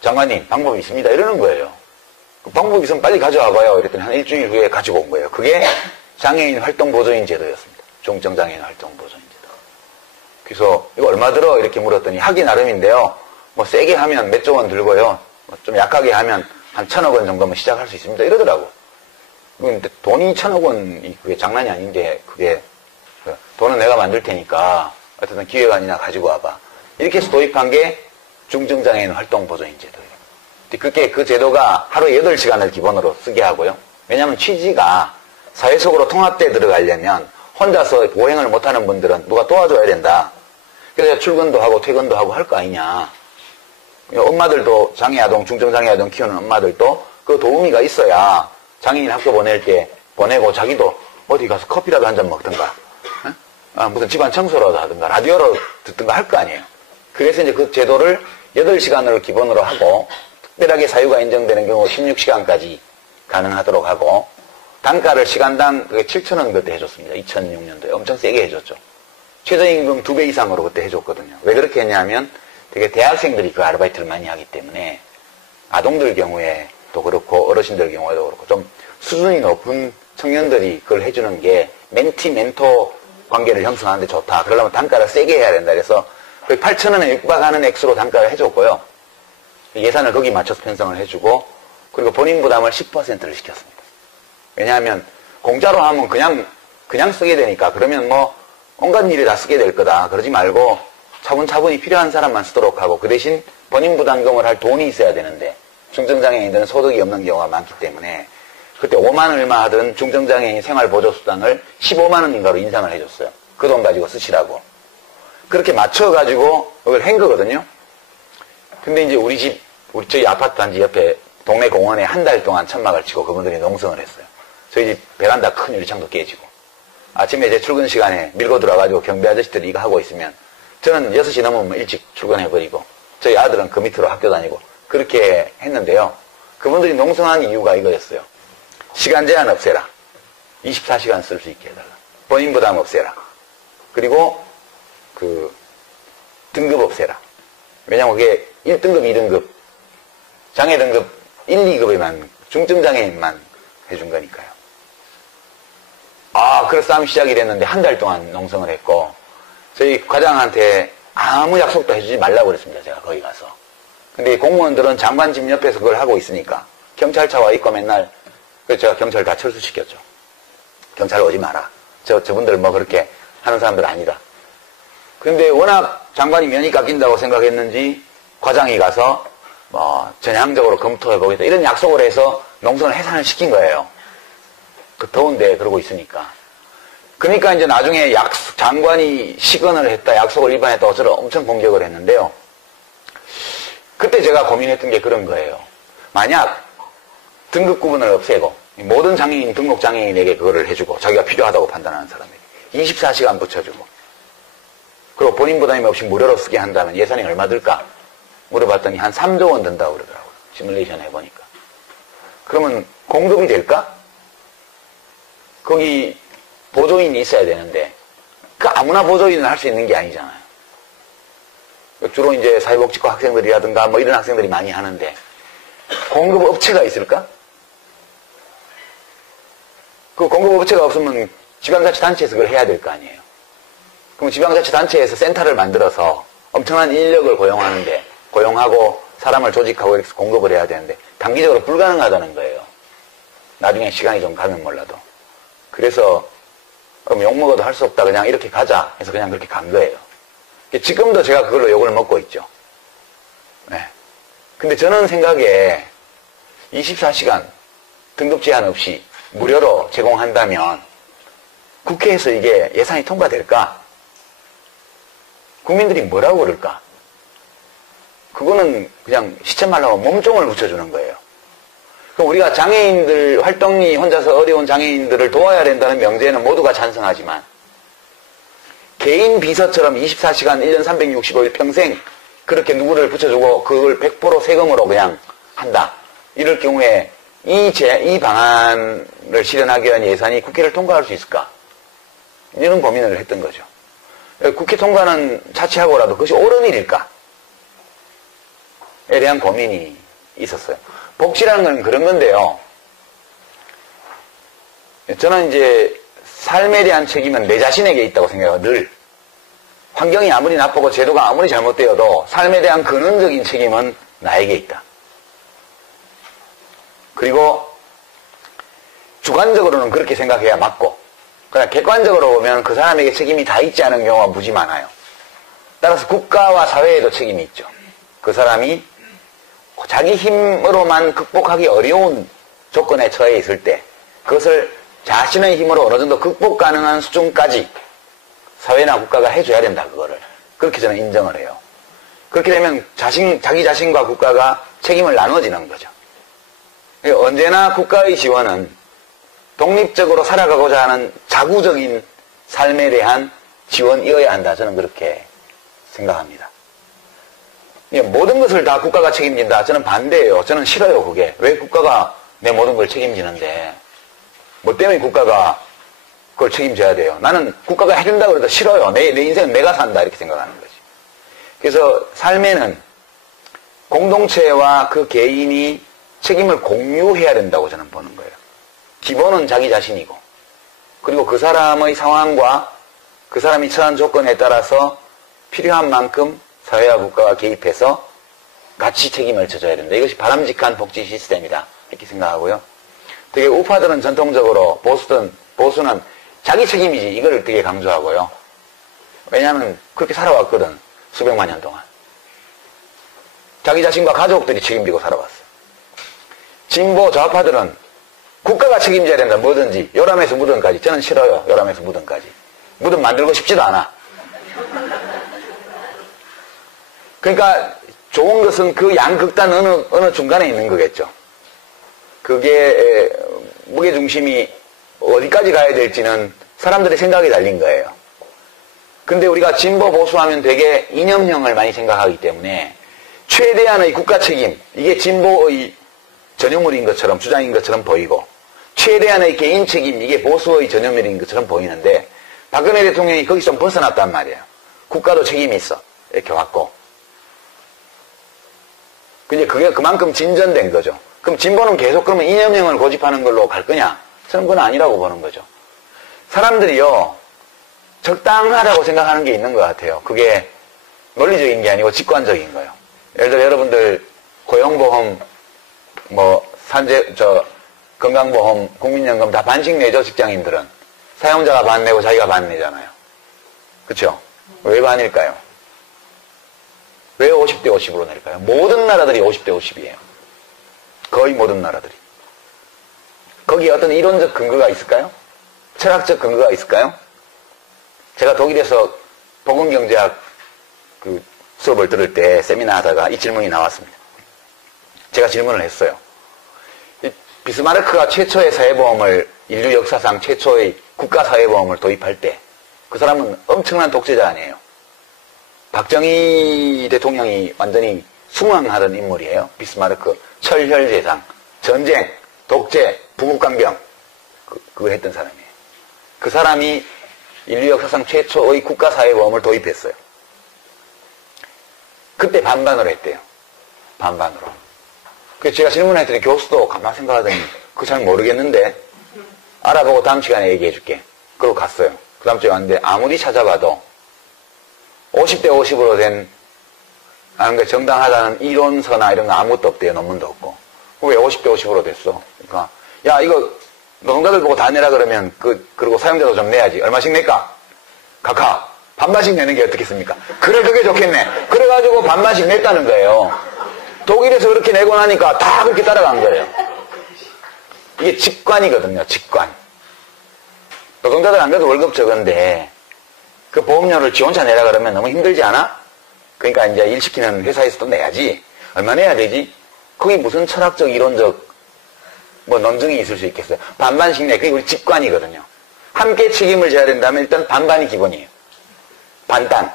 장관님, 방법이 있습니다. 이러는 거예요. 그 방법이 있으면 빨리 가져와봐요. 이랬더니 한 일주일 후에 가지고 온 거예요. 그게 장애인 활동보조인 제도였습니다. 중증장애인 활동보조인 제도. 그래서 이거 얼마 들어? 이렇게 물었더니 하기 나름인데요. 세게 하면 몇 조 원 들고요. 좀 약하게 하면 한 1,000억 원 정도면 시작할 수 있습니다. 이러더라고. 근데 돈이 1,000억 원이 그게 장난이 아닌데, 그게 돈은 내가 만들 테니까 어쨌든 기획안이나 가지고 와봐. 이렇게 해서 도입한 게 중증장애인 활동보조인 제도예요. 그게 그 제도가 하루에 8시간을 기본으로 쓰게 하고요. 왜냐하면 취지가 사회 속으로 통합돼 들어가려면 혼자서 보행을 못하는 분들은 누가 도와줘야 된다. 그래서 출근도 하고 퇴근도 하고 할 거 아니냐. 엄마들도 장애아동, 중증장애아동 키우는 엄마들도 그 도우미가 있어야 장애인 학교 보낼 때 보내고 자기도 어디 가서 커피라도 한 잔 먹든가, 무슨 집안 청소라도 하든가, 라디오로 듣든가 할 거 아니에요. 그래서 이제 그 제도를 8시간을 기본으로 하고, 특별하게 사유가 인정되는 경우 16시간까지 가능하도록 하고, 단가를 시간당 7,000원 그때 해줬습니다. 2006년도에. 엄청 세게 해줬죠. 최저임금 2배 이상으로 그때 해줬거든요. 왜 그렇게 했냐면 되게 대학생들이 그 아르바이트를 많이 하기 때문에 아동들 경우에도 그렇고 어르신들 경우에도 그렇고 좀 수준이 높은 청년들이 그걸 해주는 게 멘티, 멘토 관계를 형성하는 데 좋다. 그러려면 단가를 세게 해야 된다. 그래서 거의 8,000원에 육박하는 액수로 단가를 해줬고요. 예산을 거기 맞춰서 편성을 해주고, 그리고 본인 부담을 10%를 시켰습니다. 왜냐하면 공짜로 하면 그냥 쓰게 되니까, 그러면 온갖 일에 다 쓰게 될 거다. 그러지 말고 차분차분히 필요한 사람만 쓰도록 하고, 그 대신 본인 부담금을 할 돈이 있어야 되는데 중증장애인들은 소득이 없는 경우가 많기 때문에 그때 5만 얼마 하던 중증장애인 생활보조수당을 15만 원인가로 인상을 해줬어요. 그 돈 가지고 쓰시라고. 그렇게 맞춰가지고 그걸 한 거거든요. 근데 이제 저희 아파트 단지 옆에 동네 공원에 한 달 동안 천막을 치고 그분들이 농성을 했어요. 저희 집 베란다 큰 유리창도 깨지고. 아침에 제 출근 시간에 밀고 들어와가지고 경비 아저씨들이 이거 하고 있으면 저는 6시 넘으면 일찍 출근해버리고 저희 아들은 그 밑으로 학교 다니고 그렇게 했는데요. 그분들이 농성한 이유가 이거였어요. 시간 제한 없애라. 24시간 쓸 수 있게 해달라. 본인 부담 없애라. 그리고 등급 없애라. 왜냐면 그게 1등급, 2등급, 장애 등급 1, 2급에만, 중증장애인만 해준 거니까요. 그래서 싸움이 시작이 됐는데 한 달 동안 농성을 했고, 저희 과장한테 아무 약속도 해주지 말라고 그랬습니다. 제가 거기 가서. 근데 공무원들은 장관 집 옆에서 그걸 하고 있으니까 경찰차 와 있고 맨날, 그래서 제가 경찰 다 철수시켰죠. 경찰 오지 마라. 저분들 뭐 그렇게 하는 사람들 아니다. 근데 워낙 장관이 면이 깎인다고 생각했는지 과장이 가서 전향적으로 검토해보겠다 이런 약속을 해서 농성을 해산을 시킨 거예요. 그 더운데 그러고 있으니까. 그러니까 이제 나중에 장관이 시건을 했다, 약속을 위반했다 어쩌라 엄청 공격을 했는데요. 그때 제가 고민했던 게 그런 거예요. 만약 등급 구분을 없애고 모든 장애인, 등록 장애인에게 그거를 해주고 자기가 필요하다고 판단하는 사람에게 24시간 붙여주고 그리고 본인 부담이 없이 무료로 쓰게 한다면 예산이 얼마 들까? 물어봤더니 한 3조 원 든다고 그러더라고요. 시뮬레이션 해보니까. 그러면 공급이 될까? 거기 보조인이 있어야 되는데 그 아무나 보조인을 할 수 있는 게 아니잖아요. 주로 이제 사회복지과 학생들이라든가 뭐 이런 학생들이 많이 하는데 공급 업체가 있을까? 그 공급 업체가 없으면 지방자치단체에서 그걸 해야 될 거 아니에요. 그럼 지방자치단체에서 센터를 만들어서 엄청난 인력을 고용하고 사람을 조직하고 이렇게 공급을 해야 되는데 단기적으로 불가능하다는 거예요. 나중에 시간이 좀 가면 몰라도. 그래서 그럼 욕먹어도 할 수 없다 그냥 이렇게 가자 해서 그냥 그렇게 간 거예요. 지금도 제가 그걸로 욕을 먹고 있죠. 네. 근데 저는 생각에 24시간 등급 제한 없이 무료로 제공한다면 국회에서 이게 예산이 통과될까? 국민들이 뭐라고 그럴까? 그거는 그냥 시체 말라고 몸종을 붙여주는 거예요. 그럼 우리가 장애인들, 활동이 혼자서 어려운 장애인들을 도와야 된다는 명제에는 모두가 찬성하지만 개인 비서처럼 24시간 1년 365일 평생 그렇게 누구를 붙여주고 그걸 100% 세금으로 그냥 한다. 이럴 경우에 이 방안을 실현하기 위한 예산이 국회를 통과할 수 있을까? 이런 고민을 했던 거죠. 국회 통과는 차치하고라도 그것이 옳은 일일까? 에 대한 고민이 있었어요. 복지라는 건 그런 건데요. 저는 이제 삶에 대한 책임은 내 자신에게 있다고 생각해요. 늘. 환경이 아무리 나쁘고 제도가 아무리 잘못되어도 삶에 대한 근원적인 책임은 나에게 있다. 그리고 주관적으로는 그렇게 생각해야 맞고 그러나 객관적으로 보면 그 사람에게 책임이 다 있지 않은 경우가 무지 많아요. 따라서 국가와 사회에도 책임이 있죠. 그 사람이 자기 힘으로만 극복하기 어려운 조건에 처해 있을 때 그것을 자신의 힘으로 어느 정도 극복 가능한 수준까지 사회나 국가가 해줘야 된다. 그거를. 그렇게 저는 인정을 해요. 그렇게 되면 자기 자신과 국가가 책임을 나눠지는 거죠. 언제나 국가의 지원은 독립적으로 살아가고자 하는 자구적인 삶에 대한 지원이어야 한다. 저는 그렇게 생각합니다. 모든 것을 다 국가가 책임진다. 저는 반대예요. 저는 싫어요. 그게. 왜 국가가 내 모든 걸 책임지는데 뭐 때문에 국가가 그걸 책임져야 돼요. 나는 국가가 해준다고 해도 싫어요. 내 인생은 내가 산다. 이렇게 생각하는 거지. 그래서 삶에는 공동체와 그 개인이 책임을 공유해야 된다고 저는 보는 거예요. 기본은 자기 자신이고 그리고 그 사람의 상황과 그 사람이 처한 조건에 따라서 필요한 만큼 사회와 국가가 개입해서 같이 책임을 져줘야 된다. 이것이 바람직한 복지 시스템이다. 이렇게 생각하고요. 되게 우파들은 전통적으로 보수는 자기 책임이지 이거를 되게 강조하고요. 왜냐하면 그렇게 살아왔거든. 수백만 년 동안. 자기 자신과 가족들이 책임지고 살아왔어요. 진보 좌파들은 국가가 책임져야 된다. 뭐든지. 요람에서 무덤까지. 저는 싫어요. 요람에서 무덤까지. 무덤 만들고 싶지도 않아. 그러니까 좋은 것은 그 양극단 어느 중간에 있는 거겠죠. 그게 무게중심이 어디까지 가야 될지는 사람들의 생각에 달린 거예요. 근데 우리가 진보 보수하면 되게 이념형을 많이 생각하기 때문에 최대한의 국가 책임, 이게 진보의 전유물인 것처럼 주장인 것처럼 보이고 최대한의 개인 책임, 이게 보수의 전유물인 것처럼 보이는데 박근혜 대통령이 거기서 좀 벗어났단 말이에요. 국가도 책임이 있어. 이렇게 왔고. 근데 그게 그만큼 진전된 거죠. 그럼 진보는 계속 그러면 이념형을 고집하는 걸로 갈 거냐? 저는 그건 아니라고 보는 거죠. 사람들이요, 적당하다고 생각하는 게 있는 것 같아요. 그게 논리적인 게 아니고 직관적인 거예요. 예를 들어 여러분들 고용보험, 건강보험, 국민연금 다 반씩 내죠, 직장인들은. 사용자가 반 내고 자기가 반 내잖아요. 그쵸? 왜 반일까요? 왜 50대 50으로 낼까요? 모든 나라들이 50대 50이에요. 거의 모든 나라들이. 거기에 어떤 이론적 근거가 있을까요? 철학적 근거가 있을까요? 제가 독일에서 보건경제학 수업을 들을 때 세미나 하다가 이 질문이 나왔습니다. 제가 질문을 했어요. 비스마르크가 최초의 사회보험을, 인류 역사상 최초의 국가사회보험을 도입할 때 그 사람은 엄청난 독재자 아니에요. 박정희 대통령이 완전히 숭앙하던 인물이에요. 비스마르크, 철혈제상, 전쟁, 독재, 부국간병, 그걸 했던 사람이에요. 그 사람이 인류 역사상 최초의 국가사회보험을 도입했어요. 그때 반반으로 했대요. 반반으로. 그래서 제가 질문했더니 교수도 가만히 생각하더니 그거 잘 모르겠는데 알아보고 다음 시간에 얘기해 줄게. 그러고 갔어요. 그 다음 주에 왔는데 아무리 찾아봐도 50대 50으로 된 정당하다는 이론서나 이런 거 아무것도 없대요. 논문도 없고. 왜 50대 50으로 됐어? 그러니까 야 이거 노동자들 보고 다 내라 그러면 그리고 사용자도 좀 내야지. 얼마씩 낼까? 각하 반반씩 내는 게 어떻겠습니까? 그래 그게 좋겠네. 그래가지고 반반씩 냈다는 거예요. 독일에서 그렇게 내고 나니까 다 그렇게 따라간 거예요. 이게 직관이거든요. 직관. 노동자들 안 그래도 월급 적은데 그 보험료를 지 혼자 내라 그러면 너무 힘들지 않아? 그러니까 이제 일 시키는 회사에서도 내야지. 얼마 내야 되지? 거기 무슨 철학적 이론적 논증이 있을 수 있겠어요. 반반씩 내. 그게 우리 직관이거든요. 함께 책임을 져야 된다면 일단 반반이 기본이에요. 반단.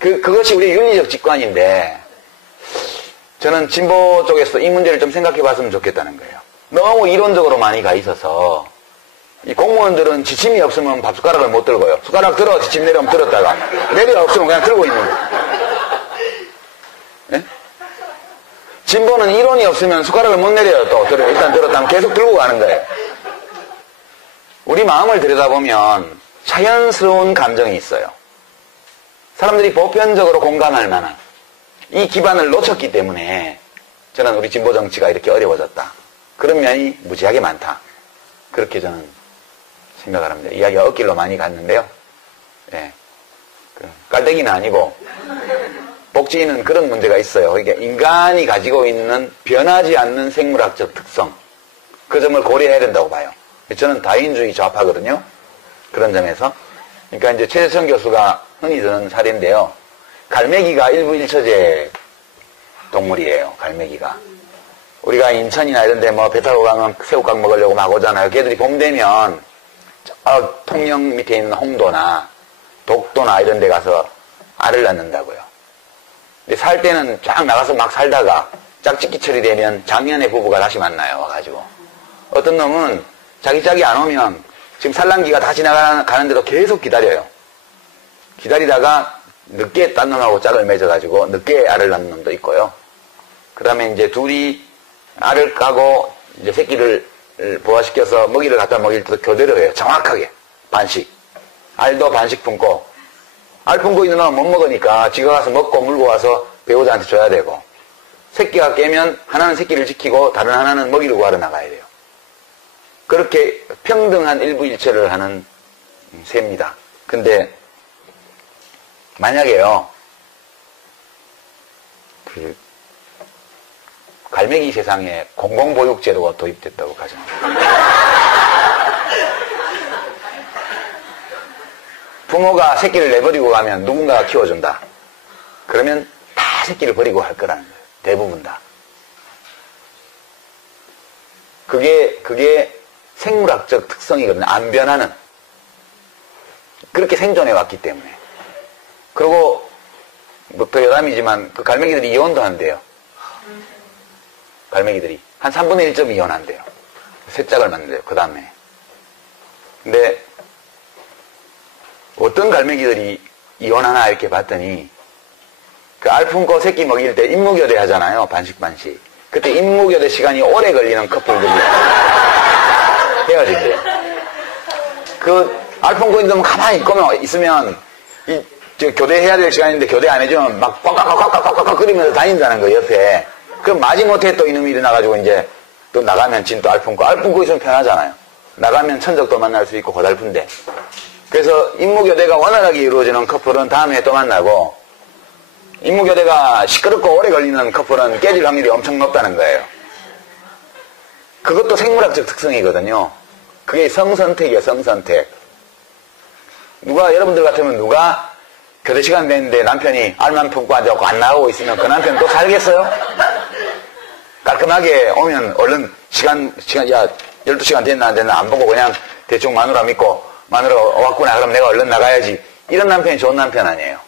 그것이 우리의 윤리적 직관인데 저는 진보 쪽에서 이 문제를 좀 생각해 봤으면 좋겠다는 거예요. 너무 이론적으로 많이 가 있어서 이 공무원들은 지침이 없으면 밥숟가락을 못 들고요. 숟가락 들어 지침 내려면 들었다가 내려 없으면 그냥 들고 있는 거예요. 네? 진보는 이론이 없으면 숟가락을 못 내려요. 또 일단 들었다면 계속 들고 가는 거예요. 우리 마음을 들여다보면 자연스러운 감정이 있어요. 사람들이 보편적으로 공감할 만한 이 기반을 놓쳤기 때문에 저는 우리 진보 정치가 이렇게 어려워졌다. 그런 면이 무지하게 많다. 그렇게 저는 생각을 합니다. 이야기가 엇길로 많이 갔는데요. 예. 깔때기는 아니고 복지는 그런 문제가 있어요. 그러니까 인간이 가지고 있는 변하지 않는 생물학적 특성, 그 점을 고려해야 된다고 봐요. 저는 다인주의 좌파거든요. 그런 점에서. 그러니까 이제 최재천 교수가 흔히 드는 사례인데요. 갈매기가 일부 일처제 동물이에요. 갈매기가. 우리가 인천이나 이런 데 배 타고 가면 새우깡 먹으려고 막 오잖아요. 걔들이 봄 되면 통영 밑에 있는 홍도나 독도나 이런 데 가서 알을 낳는다고요. 근데 살 때는 쫙 나가서 막 살다가 짝짓기철이 되면 작년에 부부가 다시 만나요. 와가지고. 어떤 놈은 자기 짝이 안 오면 지금 산란기가 다 지나가는데도 계속 기다려요. 기다리다가 늦게 딴 놈하고 짝을 맺어가지고 늦게 알을 낳는 놈도 있고요. 그 다음에 이제 둘이 알을 까고 이제 새끼를 부화시켜서 먹이를 갖다 먹일 때도 교대로 해요. 정확하게. 반씩. 알도 반씩 품고. 알 품고 있는 놈은 못 먹으니까 지가 가서 먹고 물고 와서 배우자한테 줘야 되고. 새끼가 깨면 하나는 새끼를 지키고 다른 하나는 먹이를 구하러 나가야 돼요. 그렇게 평등한 일부일체를 하는 새입니다. 근데 만약에요. 갈매기 세상에 공공보육제도가 도입됐다고 가정합니다. 부모가 새끼를 내버리고 가면 누군가가 키워준다. 그러면 다 새끼를 버리고 할 거라는 거예요. 대부분 다. 그게 생물학적 특성이거든요. 안 변하는. 그렇게 생존해 왔기 때문에. 그리고, 뭐 더 여담이지만, 그 갈매기들이 이혼도 한대요. 갈매기들이. 한 3분의 1점 이혼한대요. 새 짝을 만든대요. 그 다음에. 근데, 어떤 갈매기들이 이혼하나 이렇게 봤더니, 그 알품고 새끼 먹일 때 임무교대 하잖아요. 반씩. 그때 임무교대 시간이 오래 걸리는 커플들이 헤어진대요. 그 알품고 있는 가만히 있으면 교대해야 될 시간인데 교대 안 해주면 막 꽉꽉꽉꽉꽉꽉 끓이면서 다닌다는 거예요. 옆에. 그럼 마지못해 또 이놈이 일어나가지고 이제 또 나가면 진 또 알품고 있으면 편하잖아요. 나가면 천적도 만날 수 있고 고달픈데. 그래서 임무교대가 원활하게 이루어지는 커플은 다음에 또 만나고, 임무교대가 시끄럽고 오래 걸리는 커플은 깨질 확률이 엄청 높다는 거예요. 그것도 생물학적 특성이거든요. 그게 성선택이에요. 성선택. 여러분들 같으면 누가 교대 시간 됐는데 남편이 알만 품고 앉아갖고 안 나가고 있으면 그 남편 또 살겠어요? 깔끔하게 오면 얼른 시간, 야, 12시간 됐나 안 됐나 안 보고 그냥 대충 마누라 믿고 마누라 왔구나. 그럼 내가 얼른 나가야지. 이런 남편이 좋은 남편 아니에요.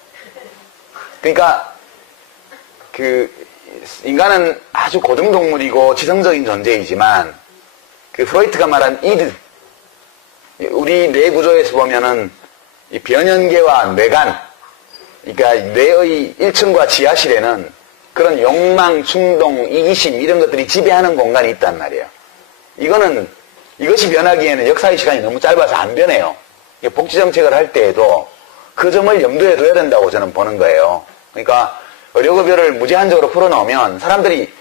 그러니까, 인간은 아주 고등동물이고 지성적인 존재이지만, 프로이트가 말한 이드, 우리 뇌 구조에서 보면은, 이 변연계와 뇌간, 그러니까 뇌의 1층과 지하실에는 그런 욕망, 충동, 이기심, 이런 것들이 지배하는 공간이 있단 말이에요. 이것이 변하기에는 역사의 시간이 너무 짧아서 안 변해요. 복지정책을 할 때에도 그 점을 염두에 둬야 된다고 저는 보는 거예요. 그러니까 의료급여를 무제한적으로 풀어놓으면 사람들이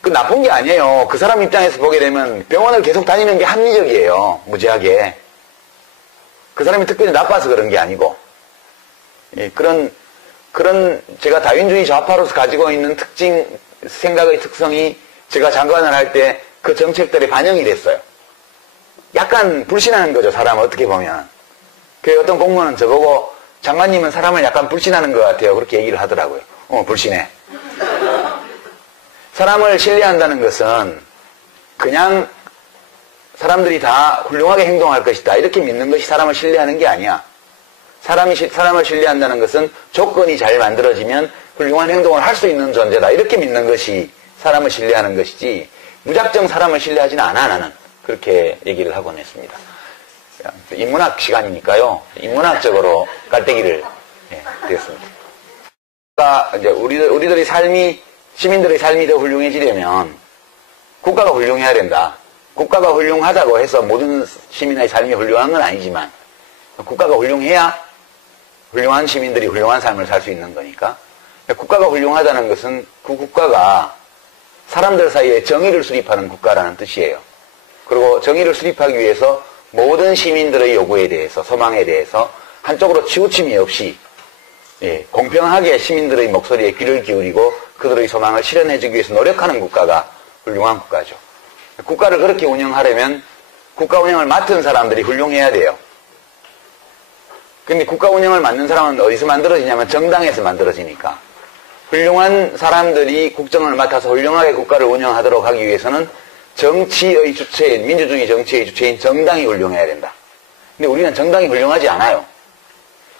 그 나쁜 게 아니에요. 그 사람 입장에서 보게 되면 병원을 계속 다니는 게 합리적이에요. 무제하게. 그 사람이 특별히 나빠서 그런 게 아니고. 예, 그런 제가 다윈주의 좌파로서 가지고 있는 생각의 특성이 제가 장관을 할 때 그 정책들에 반영이 됐어요. 약간 불신하는 거죠, 사람을 어떻게 보면. 그 어떤 공무원은 저보고 장관님은 사람을 약간 불신하는 것 같아요. 그렇게 얘기를 하더라고요. 불신해. 사람을 신뢰한다는 것은 그냥 사람들이 다 훌륭하게 행동할 것이다. 이렇게 믿는 것이 사람을 신뢰하는 게 아니야. 사람을 신뢰한다는 것은 조건이 잘 만들어지면 훌륭한 행동을 할 수 있는 존재다. 이렇게 믿는 것이 사람을 신뢰하는 것이지 무작정 사람을 신뢰하지는 않아, 나는. 그렇게 얘기를 하곤 했습니다. 인문학 시간이니까요. 인문학적으로 깔때기를 드렸습니다. 이제 우리들의 삶이, 시민들의 삶이 더 훌륭해지려면 국가가 훌륭해야 된다. 국가가 훌륭하다고 해서 모든 시민의 삶이 훌륭한 건 아니지만 국가가 훌륭해야 훌륭한 시민들이 훌륭한 삶을 살 수 있는 거니까. 국가가 훌륭하다는 것은 그 국가가 사람들 사이에 정의를 수립하는 국가라는 뜻이에요. 그리고 정의를 수립하기 위해서 모든 시민들의 요구에 대해서, 소망에 대해서 한쪽으로 치우침이 없이 공평하게 시민들의 목소리에 귀를 기울이고 그들의 소망을 실현해주기 위해서 노력하는 국가가 훌륭한 국가죠. 국가를 그렇게 운영하려면 국가 운영을 맡은 사람들이 훌륭해야 돼요. 근데 국가 운영을 맡는 사람은 어디서 만들어지냐면 정당에서 만들어지니까. 훌륭한 사람들이 국정을 맡아서 훌륭하게 국가를 운영하도록 하기 위해서는 정치의 주체인, 민주주의 정치의 주체인 정당이 훌륭해야 된다. 근데 우리는 정당이 훌륭하지 않아요.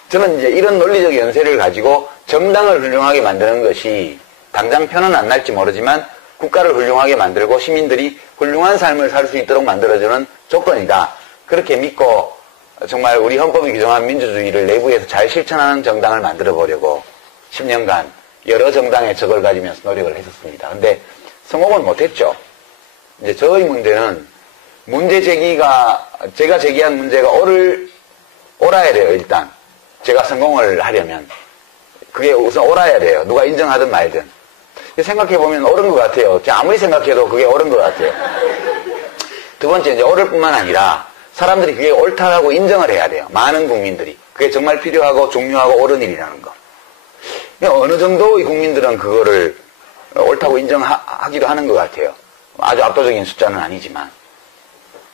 저는 이제 이런 논리적 연세를 가지고 정당을 훌륭하게 만드는 것이 당장 편은 안 날지 모르지만 국가를 훌륭하게 만들고 시민들이 훌륭한 삶을 살 수 있도록 만들어주는 조건이다. 그렇게 믿고 정말 우리 헌법이 규정한 민주주의를 내부에서 잘 실천하는 정당을 만들어 보려고 10년간 여러 정당의 적을 가지면서 노력을 했었습니다. 근데 성공은 못했죠. 이제 저의 문제는 제가 제기한 문제가 옳아야 돼요, 일단. 제가 성공을 하려면. 그게 우선 옳아야 돼요. 누가 인정하든 말든. 생각해보면 옳은 것 같아요. 아무리 생각해도 그게 옳은 것 같아요. 두 번째, 이제 옳을 뿐만 아니라 사람들이 그게 옳다라고 인정을 해야 돼요. 많은 국민들이. 그게 정말 필요하고 중요하고 옳은 일이라는 거. 어느 정도의 국민들은 그거를 옳다고 인정하기도 하는 것 같아요. 아주 압도적인 숫자는 아니지만.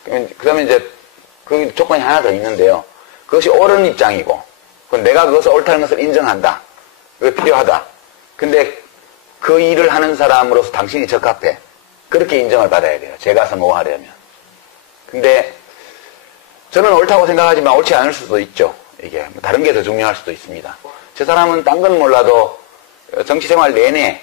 그 다음에 이제 그 조건이 하나 더 있는데요. 그것이 옳은 입장이고, 내가 그것을 옳다는 것을 인정한다. 그게 필요하다. 근데 그 일을 하는 사람으로서 당신이 적합해. 그렇게 인정을 받아야 돼요. 제가 성공하려면. 근데 저는 옳다고 생각하지만 옳지 않을 수도 있죠. 이게 다른 게 더 중요할 수도 있습니다. 저 사람은 딴 건 몰라도 정치 생활 내내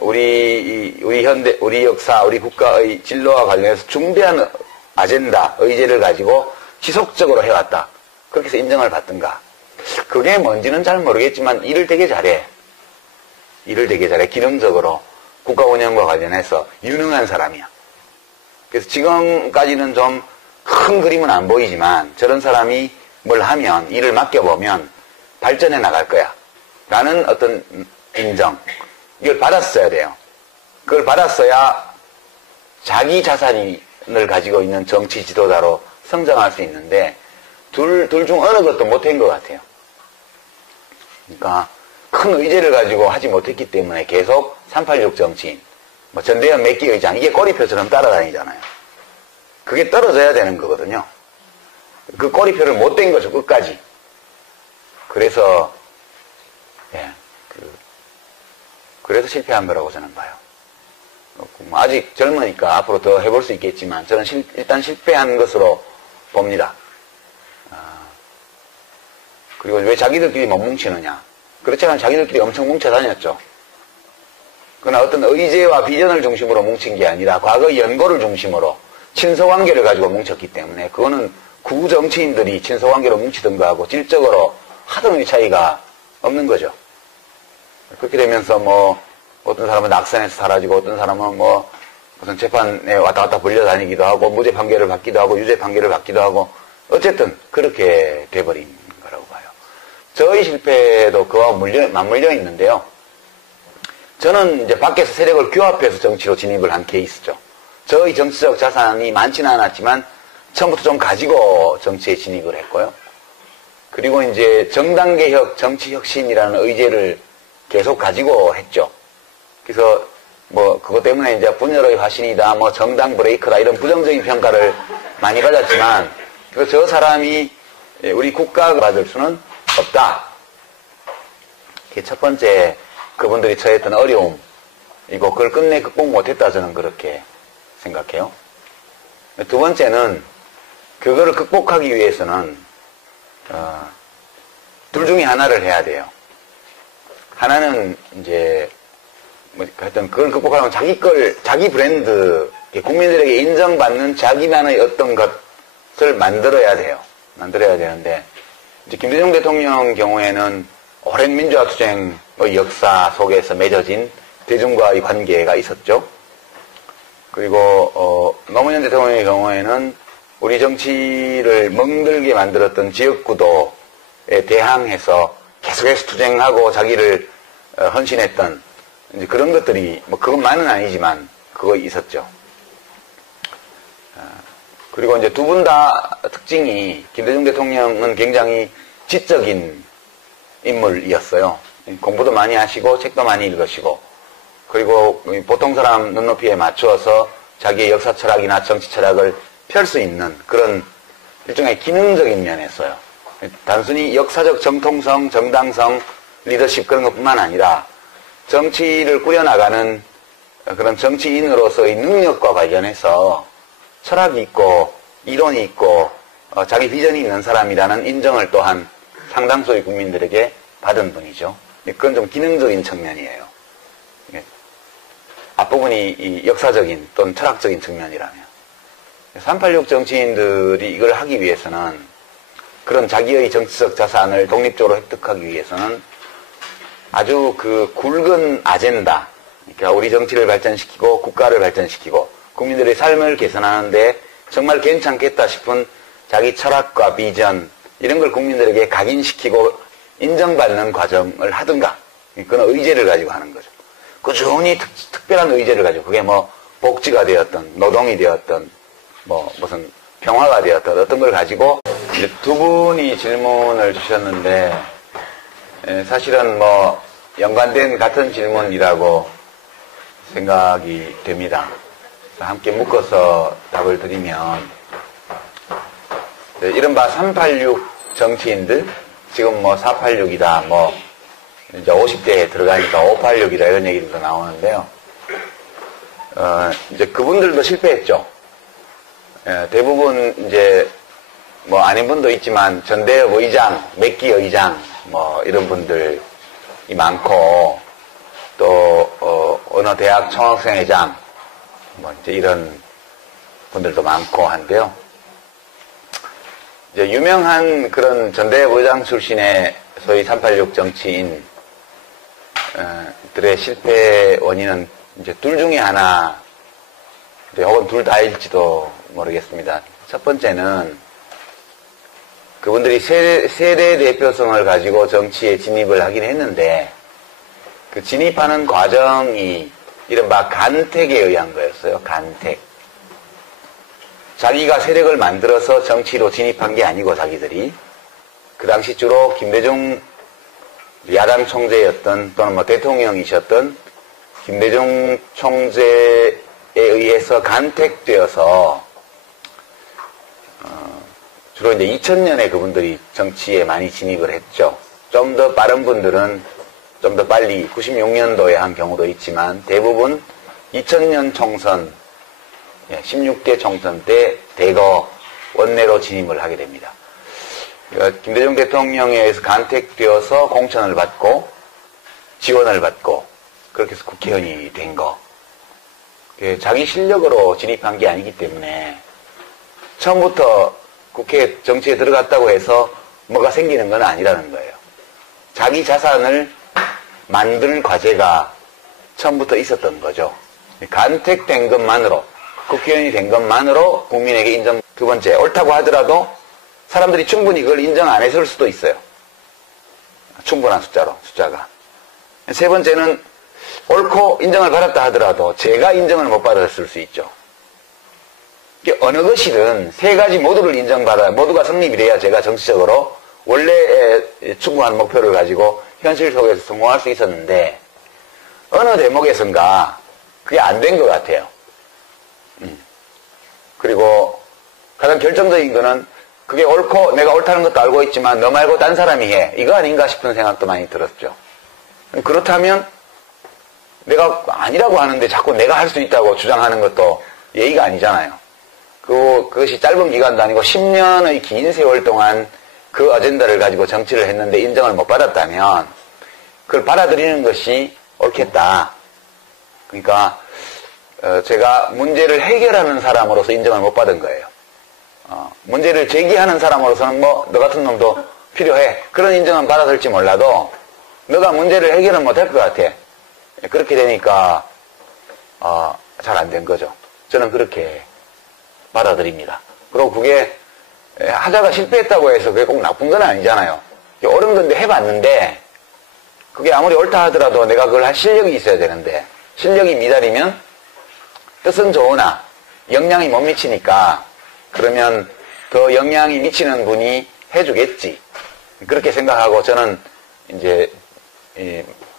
우리 현대, 우리 역사, 우리 국가의 진로와 관련해서 중대한 아젠다, 의제를 가지고 지속적으로 해왔다. 그렇게 해서 인정을 받든가. 그게 뭔지는 잘 모르겠지만 일을 되게 잘해. 일을 되게 잘해. 기능적으로 국가 운영과 관련해서 유능한 사람이야. 그래서 지금까지는 좀 큰 그림은 안 보이지만 저런 사람이 뭘 하면, 일을 맡겨보면 발전해 나갈 거야. 라는 어떤 인정. 이걸 받았어야 돼요. 그걸 받았어야 자기 자산을 가지고 있는 정치 지도자로 성장할 수 있는데 둘 중 어느 것도 못한 것 같아요. 그러니까 큰 의제를 가지고 하지 못했기 때문에 계속 386 정치인, 전대현 맥기 의장, 이게 꼬리표처럼 따라다니잖아요. 그게 떨어져야 되는 거거든요. 그 꼬리표를 못 댄 거죠, 끝까지. 그래서, 그래서 실패한 거라고 저는 봐요. 아직 젊으니까 앞으로 더 해볼 수 있겠지만, 저는 일단 실패한 것으로 봅니다. 그리고 왜 자기들끼리 못 뭉치느냐. 그렇지만 자기들끼리 엄청 뭉쳐 다녔죠. 그러나 어떤 의제와 비전을 중심으로 뭉친 게 아니라 과거 연고를 중심으로 친서관계를 가지고 뭉쳤기 때문에 그거는 구정치인들이 친서관계로 뭉치던 거하고 질적으로 하등의 차이가 없는 거죠. 그렇게 되면서 어떤 사람은 낙선해서 사라지고 어떤 사람은 무슨 재판에 왔다 갔다 불려다니기도 하고 무죄 판결을 받기도 하고 유죄 판결을 받기도 하고 어쨌든 그렇게 돼버린 거라고 봐요. 저의 실패도 그와 맞물려 있는데요. 저는 이제 밖에서 세력을 규합해서 정치로 진입을 한 케이스죠. 저의 정치적 자산이 많지는 않았지만 처음부터 좀 가지고 정치에 진입을 했고요. 그리고 이제 정당개혁, 정치혁신이라는 의제를 계속 가지고 했죠. 그래서 그것 때문에 이제 분열의 화신이다, 정당 브레이크다 이런 부정적인 평가를 많이 받았지만 저 사람이 우리 국가가 받을 수는 없다. 그게 첫 번째 그분들이 처했던 어려움이고 그걸 끝내 극복 못했다 저는 그렇게 생각해요. 두 번째는 그거를 극복하기 위해서는 둘 중에 하나를 해야 돼요. 하나는 이제 하여튼 그걸 극복하려면 자기 브랜드, 국민들에게 인정받는 자기만의 어떤 것을 만들어야 돼요. 만들어야 되는데 이제 김대중 대통령 경우에는 오랜 민주화 투쟁의 역사 속에서 맺어진 대중과의 관계가 있었죠. 그리고 노무현 대통령의 경우에는 우리 정치를 멍들게 만들었던 지역구도에 대항해서 계속해서 투쟁하고 자기를 헌신했던 이제 그런 것들이 그것만은 아니지만 그거 있었죠. 그리고 이제 두 분 다 특징이 김대중 대통령은 굉장히 지적인 인물이었어요. 공부도 많이 하시고 책도 많이 읽으시고 그리고 보통 사람 눈높이에 맞추어서 자기의 역사 철학이나 정치 철학을 펼 수 있는 그런 일종의 기능적인 면에서요. 단순히 역사적 정통성, 정당성, 리더십 그런 것뿐만 아니라 정치를 꾸려나가는 그런 정치인으로서의 능력과 관련해서 철학이 있고 이론이 있고 자기 비전이 있는 사람이라는 인정을 또한 상당수의 국민들에게 받은 분이죠. 그건 좀 기능적인 측면이에요. 앞부분이 이 역사적인 또는 철학적인 측면이라면 386 정치인들이 이걸 하기 위해서는 그런 자기의 정치적 자산을 독립적으로 획득하기 위해서는 아주 그 굵은 아젠다, 그러니까 우리 정치를 발전시키고 국가를 발전시키고 국민들의 삶을 개선하는데 정말 괜찮겠다 싶은 자기 철학과 비전 이런 걸 국민들에게 각인시키고 인정받는 과정을 하든가 그건 의제를 가지고 하는 거죠. 꾸준히 특별한 의제를 가지고 그게 복지가 되었던 노동이 되었던 무슨 평화가 되었던 어떤 걸 가지고 이제 두 분이 질문을 주셨는데 사실은 연관된 같은 질문이라고 생각이 됩니다. 함께 묶어서 답을 드리면, 이른바 386 정치인들, 지금 뭐 486이다, 뭐, 이제 50대에 들어가니까 586이다, 이런 얘기도 나오는데요. 이제 그분들도 실패했죠. 대부분 이제, 뭐 아닌 분도 있지만, 전대협 의장, 맥기 의장, 뭐 이런 분들이 많고, 또, 어느 대학 총학생회장, 뭐 이제 이런 분들도 많고 한데요. 이제 유명한 그런 전대협 의장 출신의 소위 386 정치인, 들의 실패 원인은 이제 둘 중에 하나, 혹은 둘 다일지도 모르겠습니다. 첫 번째는 그분들이 세대 대표성을 가지고 정치에 진입을 하긴 했는데, 그 진입하는 과정이 이른바 간택에 의한 거였어요. 간택. 자기가 세력을 만들어서 정치로 진입한 게 아니고 자기들이 그 당시 주로 김대중 야당 총재였던 또는 뭐 대통령이셨던 김대중 총재에 의해서 간택되어서 주로 이제 2000년에 그분들이 정치에 많이 진입을 했죠. 좀 더 빠른 분들은 좀 더 빨리 96년도에 한 경우도 있지만 대부분 2000년 총선 16대 총선 때 대거 원내로 진입을 하게 됩니다. 김대중 대통령에 의해서 간택되어서 공천을 받고 지원을 받고 그렇게 해서 국회의원이 된 거. 자기 실력으로 진입한 게 아니기 때문에 처음부터 국회 정치에 들어갔다고 해서 뭐가 생기는 건 아니라는 거예요. 자기 자산을 만들 과제가 처음부터 있었던 거죠. 간택된 것만으로, 국회의원이 된 것만으로 국민에게 인정. 두 번째, 옳다고 하더라도 사람들이 충분히 그걸 인정 안 했을 수도 있어요. 충분한 숫자가. 세 번째는 옳고 인정을 받았다 하더라도 제가 인정을 못 받았을 수 있죠. 어느 것이든 세 가지 모두를 인정받아야, 모두가 성립이 돼야 제가 정치적으로 원래 추구한 목표를 가지고 현실 속에서 성공할 수 있었는데 어느 대목에선가 그게 안 된 것 같아요. 그리고 가장 결정적인 거는 그게 옳고 내가 옳다는 것도 알고 있지만 너 말고 딴 사람이 해. 이거 아닌가 싶은 생각도 많이 들었죠. 그렇다면 내가 아니라고 하는데 자꾸 내가 할 수 있다고 주장하는 것도 예의가 아니잖아요. 그것이 짧은 기간도 아니고 10년의 긴 세월 동안 그 어젠다를 가지고 정치를 했는데 인정을 못 받았다면 그걸 받아들이는 것이 옳겠다. 그러니까 제가 문제를 해결하는 사람으로서 인정을 못 받은 거예요. 문제를 제기하는 사람으로서는 뭐 너 같은 놈도 필요해. 그런 인정은 받아들일지 몰라도 너가 문제를 해결은 못할 것 같아. 그렇게 되니까 잘 안 된 거죠. 저는 그렇게 받아들입니다. 그리고 그게 하다가 실패했다고 해서 그게 꼭 나쁜 건 아니잖아요. 옳은 건데 해봤는데 그게 아무리 옳다 하더라도 내가 그걸 할 실력이 있어야 되는데 실력이 미달이면 뜻은 좋으나 영향이 못 미치니까 그러면 더 영향이 미치는 분이 해주겠지. 그렇게 생각하고 저는 이제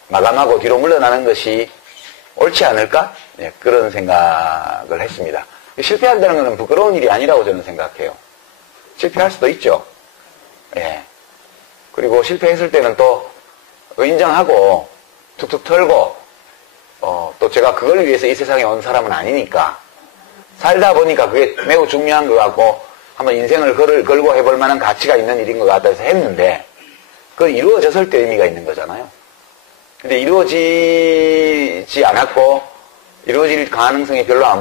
마감하고 뒤로 물러나는 것이 옳지 않을까? 네, 그런 생각을 했습니다. 실패한다는 것은 부끄러운 일이 아니라고 저는 생각해요. 실패할 수도 있죠. 예. 그리고 실패했을 때는 또 인정하고 툭툭 털고 또 제가 그걸 위해서 이 세상에 온 사람은 아니니까 살다 보니까 그게 매우 중요한 것 같고 한번 인생을 걸고 해볼 만한 가치가 있는 일인 것 같아서 했는데 그건 이루어졌을 때 의미가 있는 거잖아요. 근데 이루어지지 않았고 이루어질 가능성이 별로 안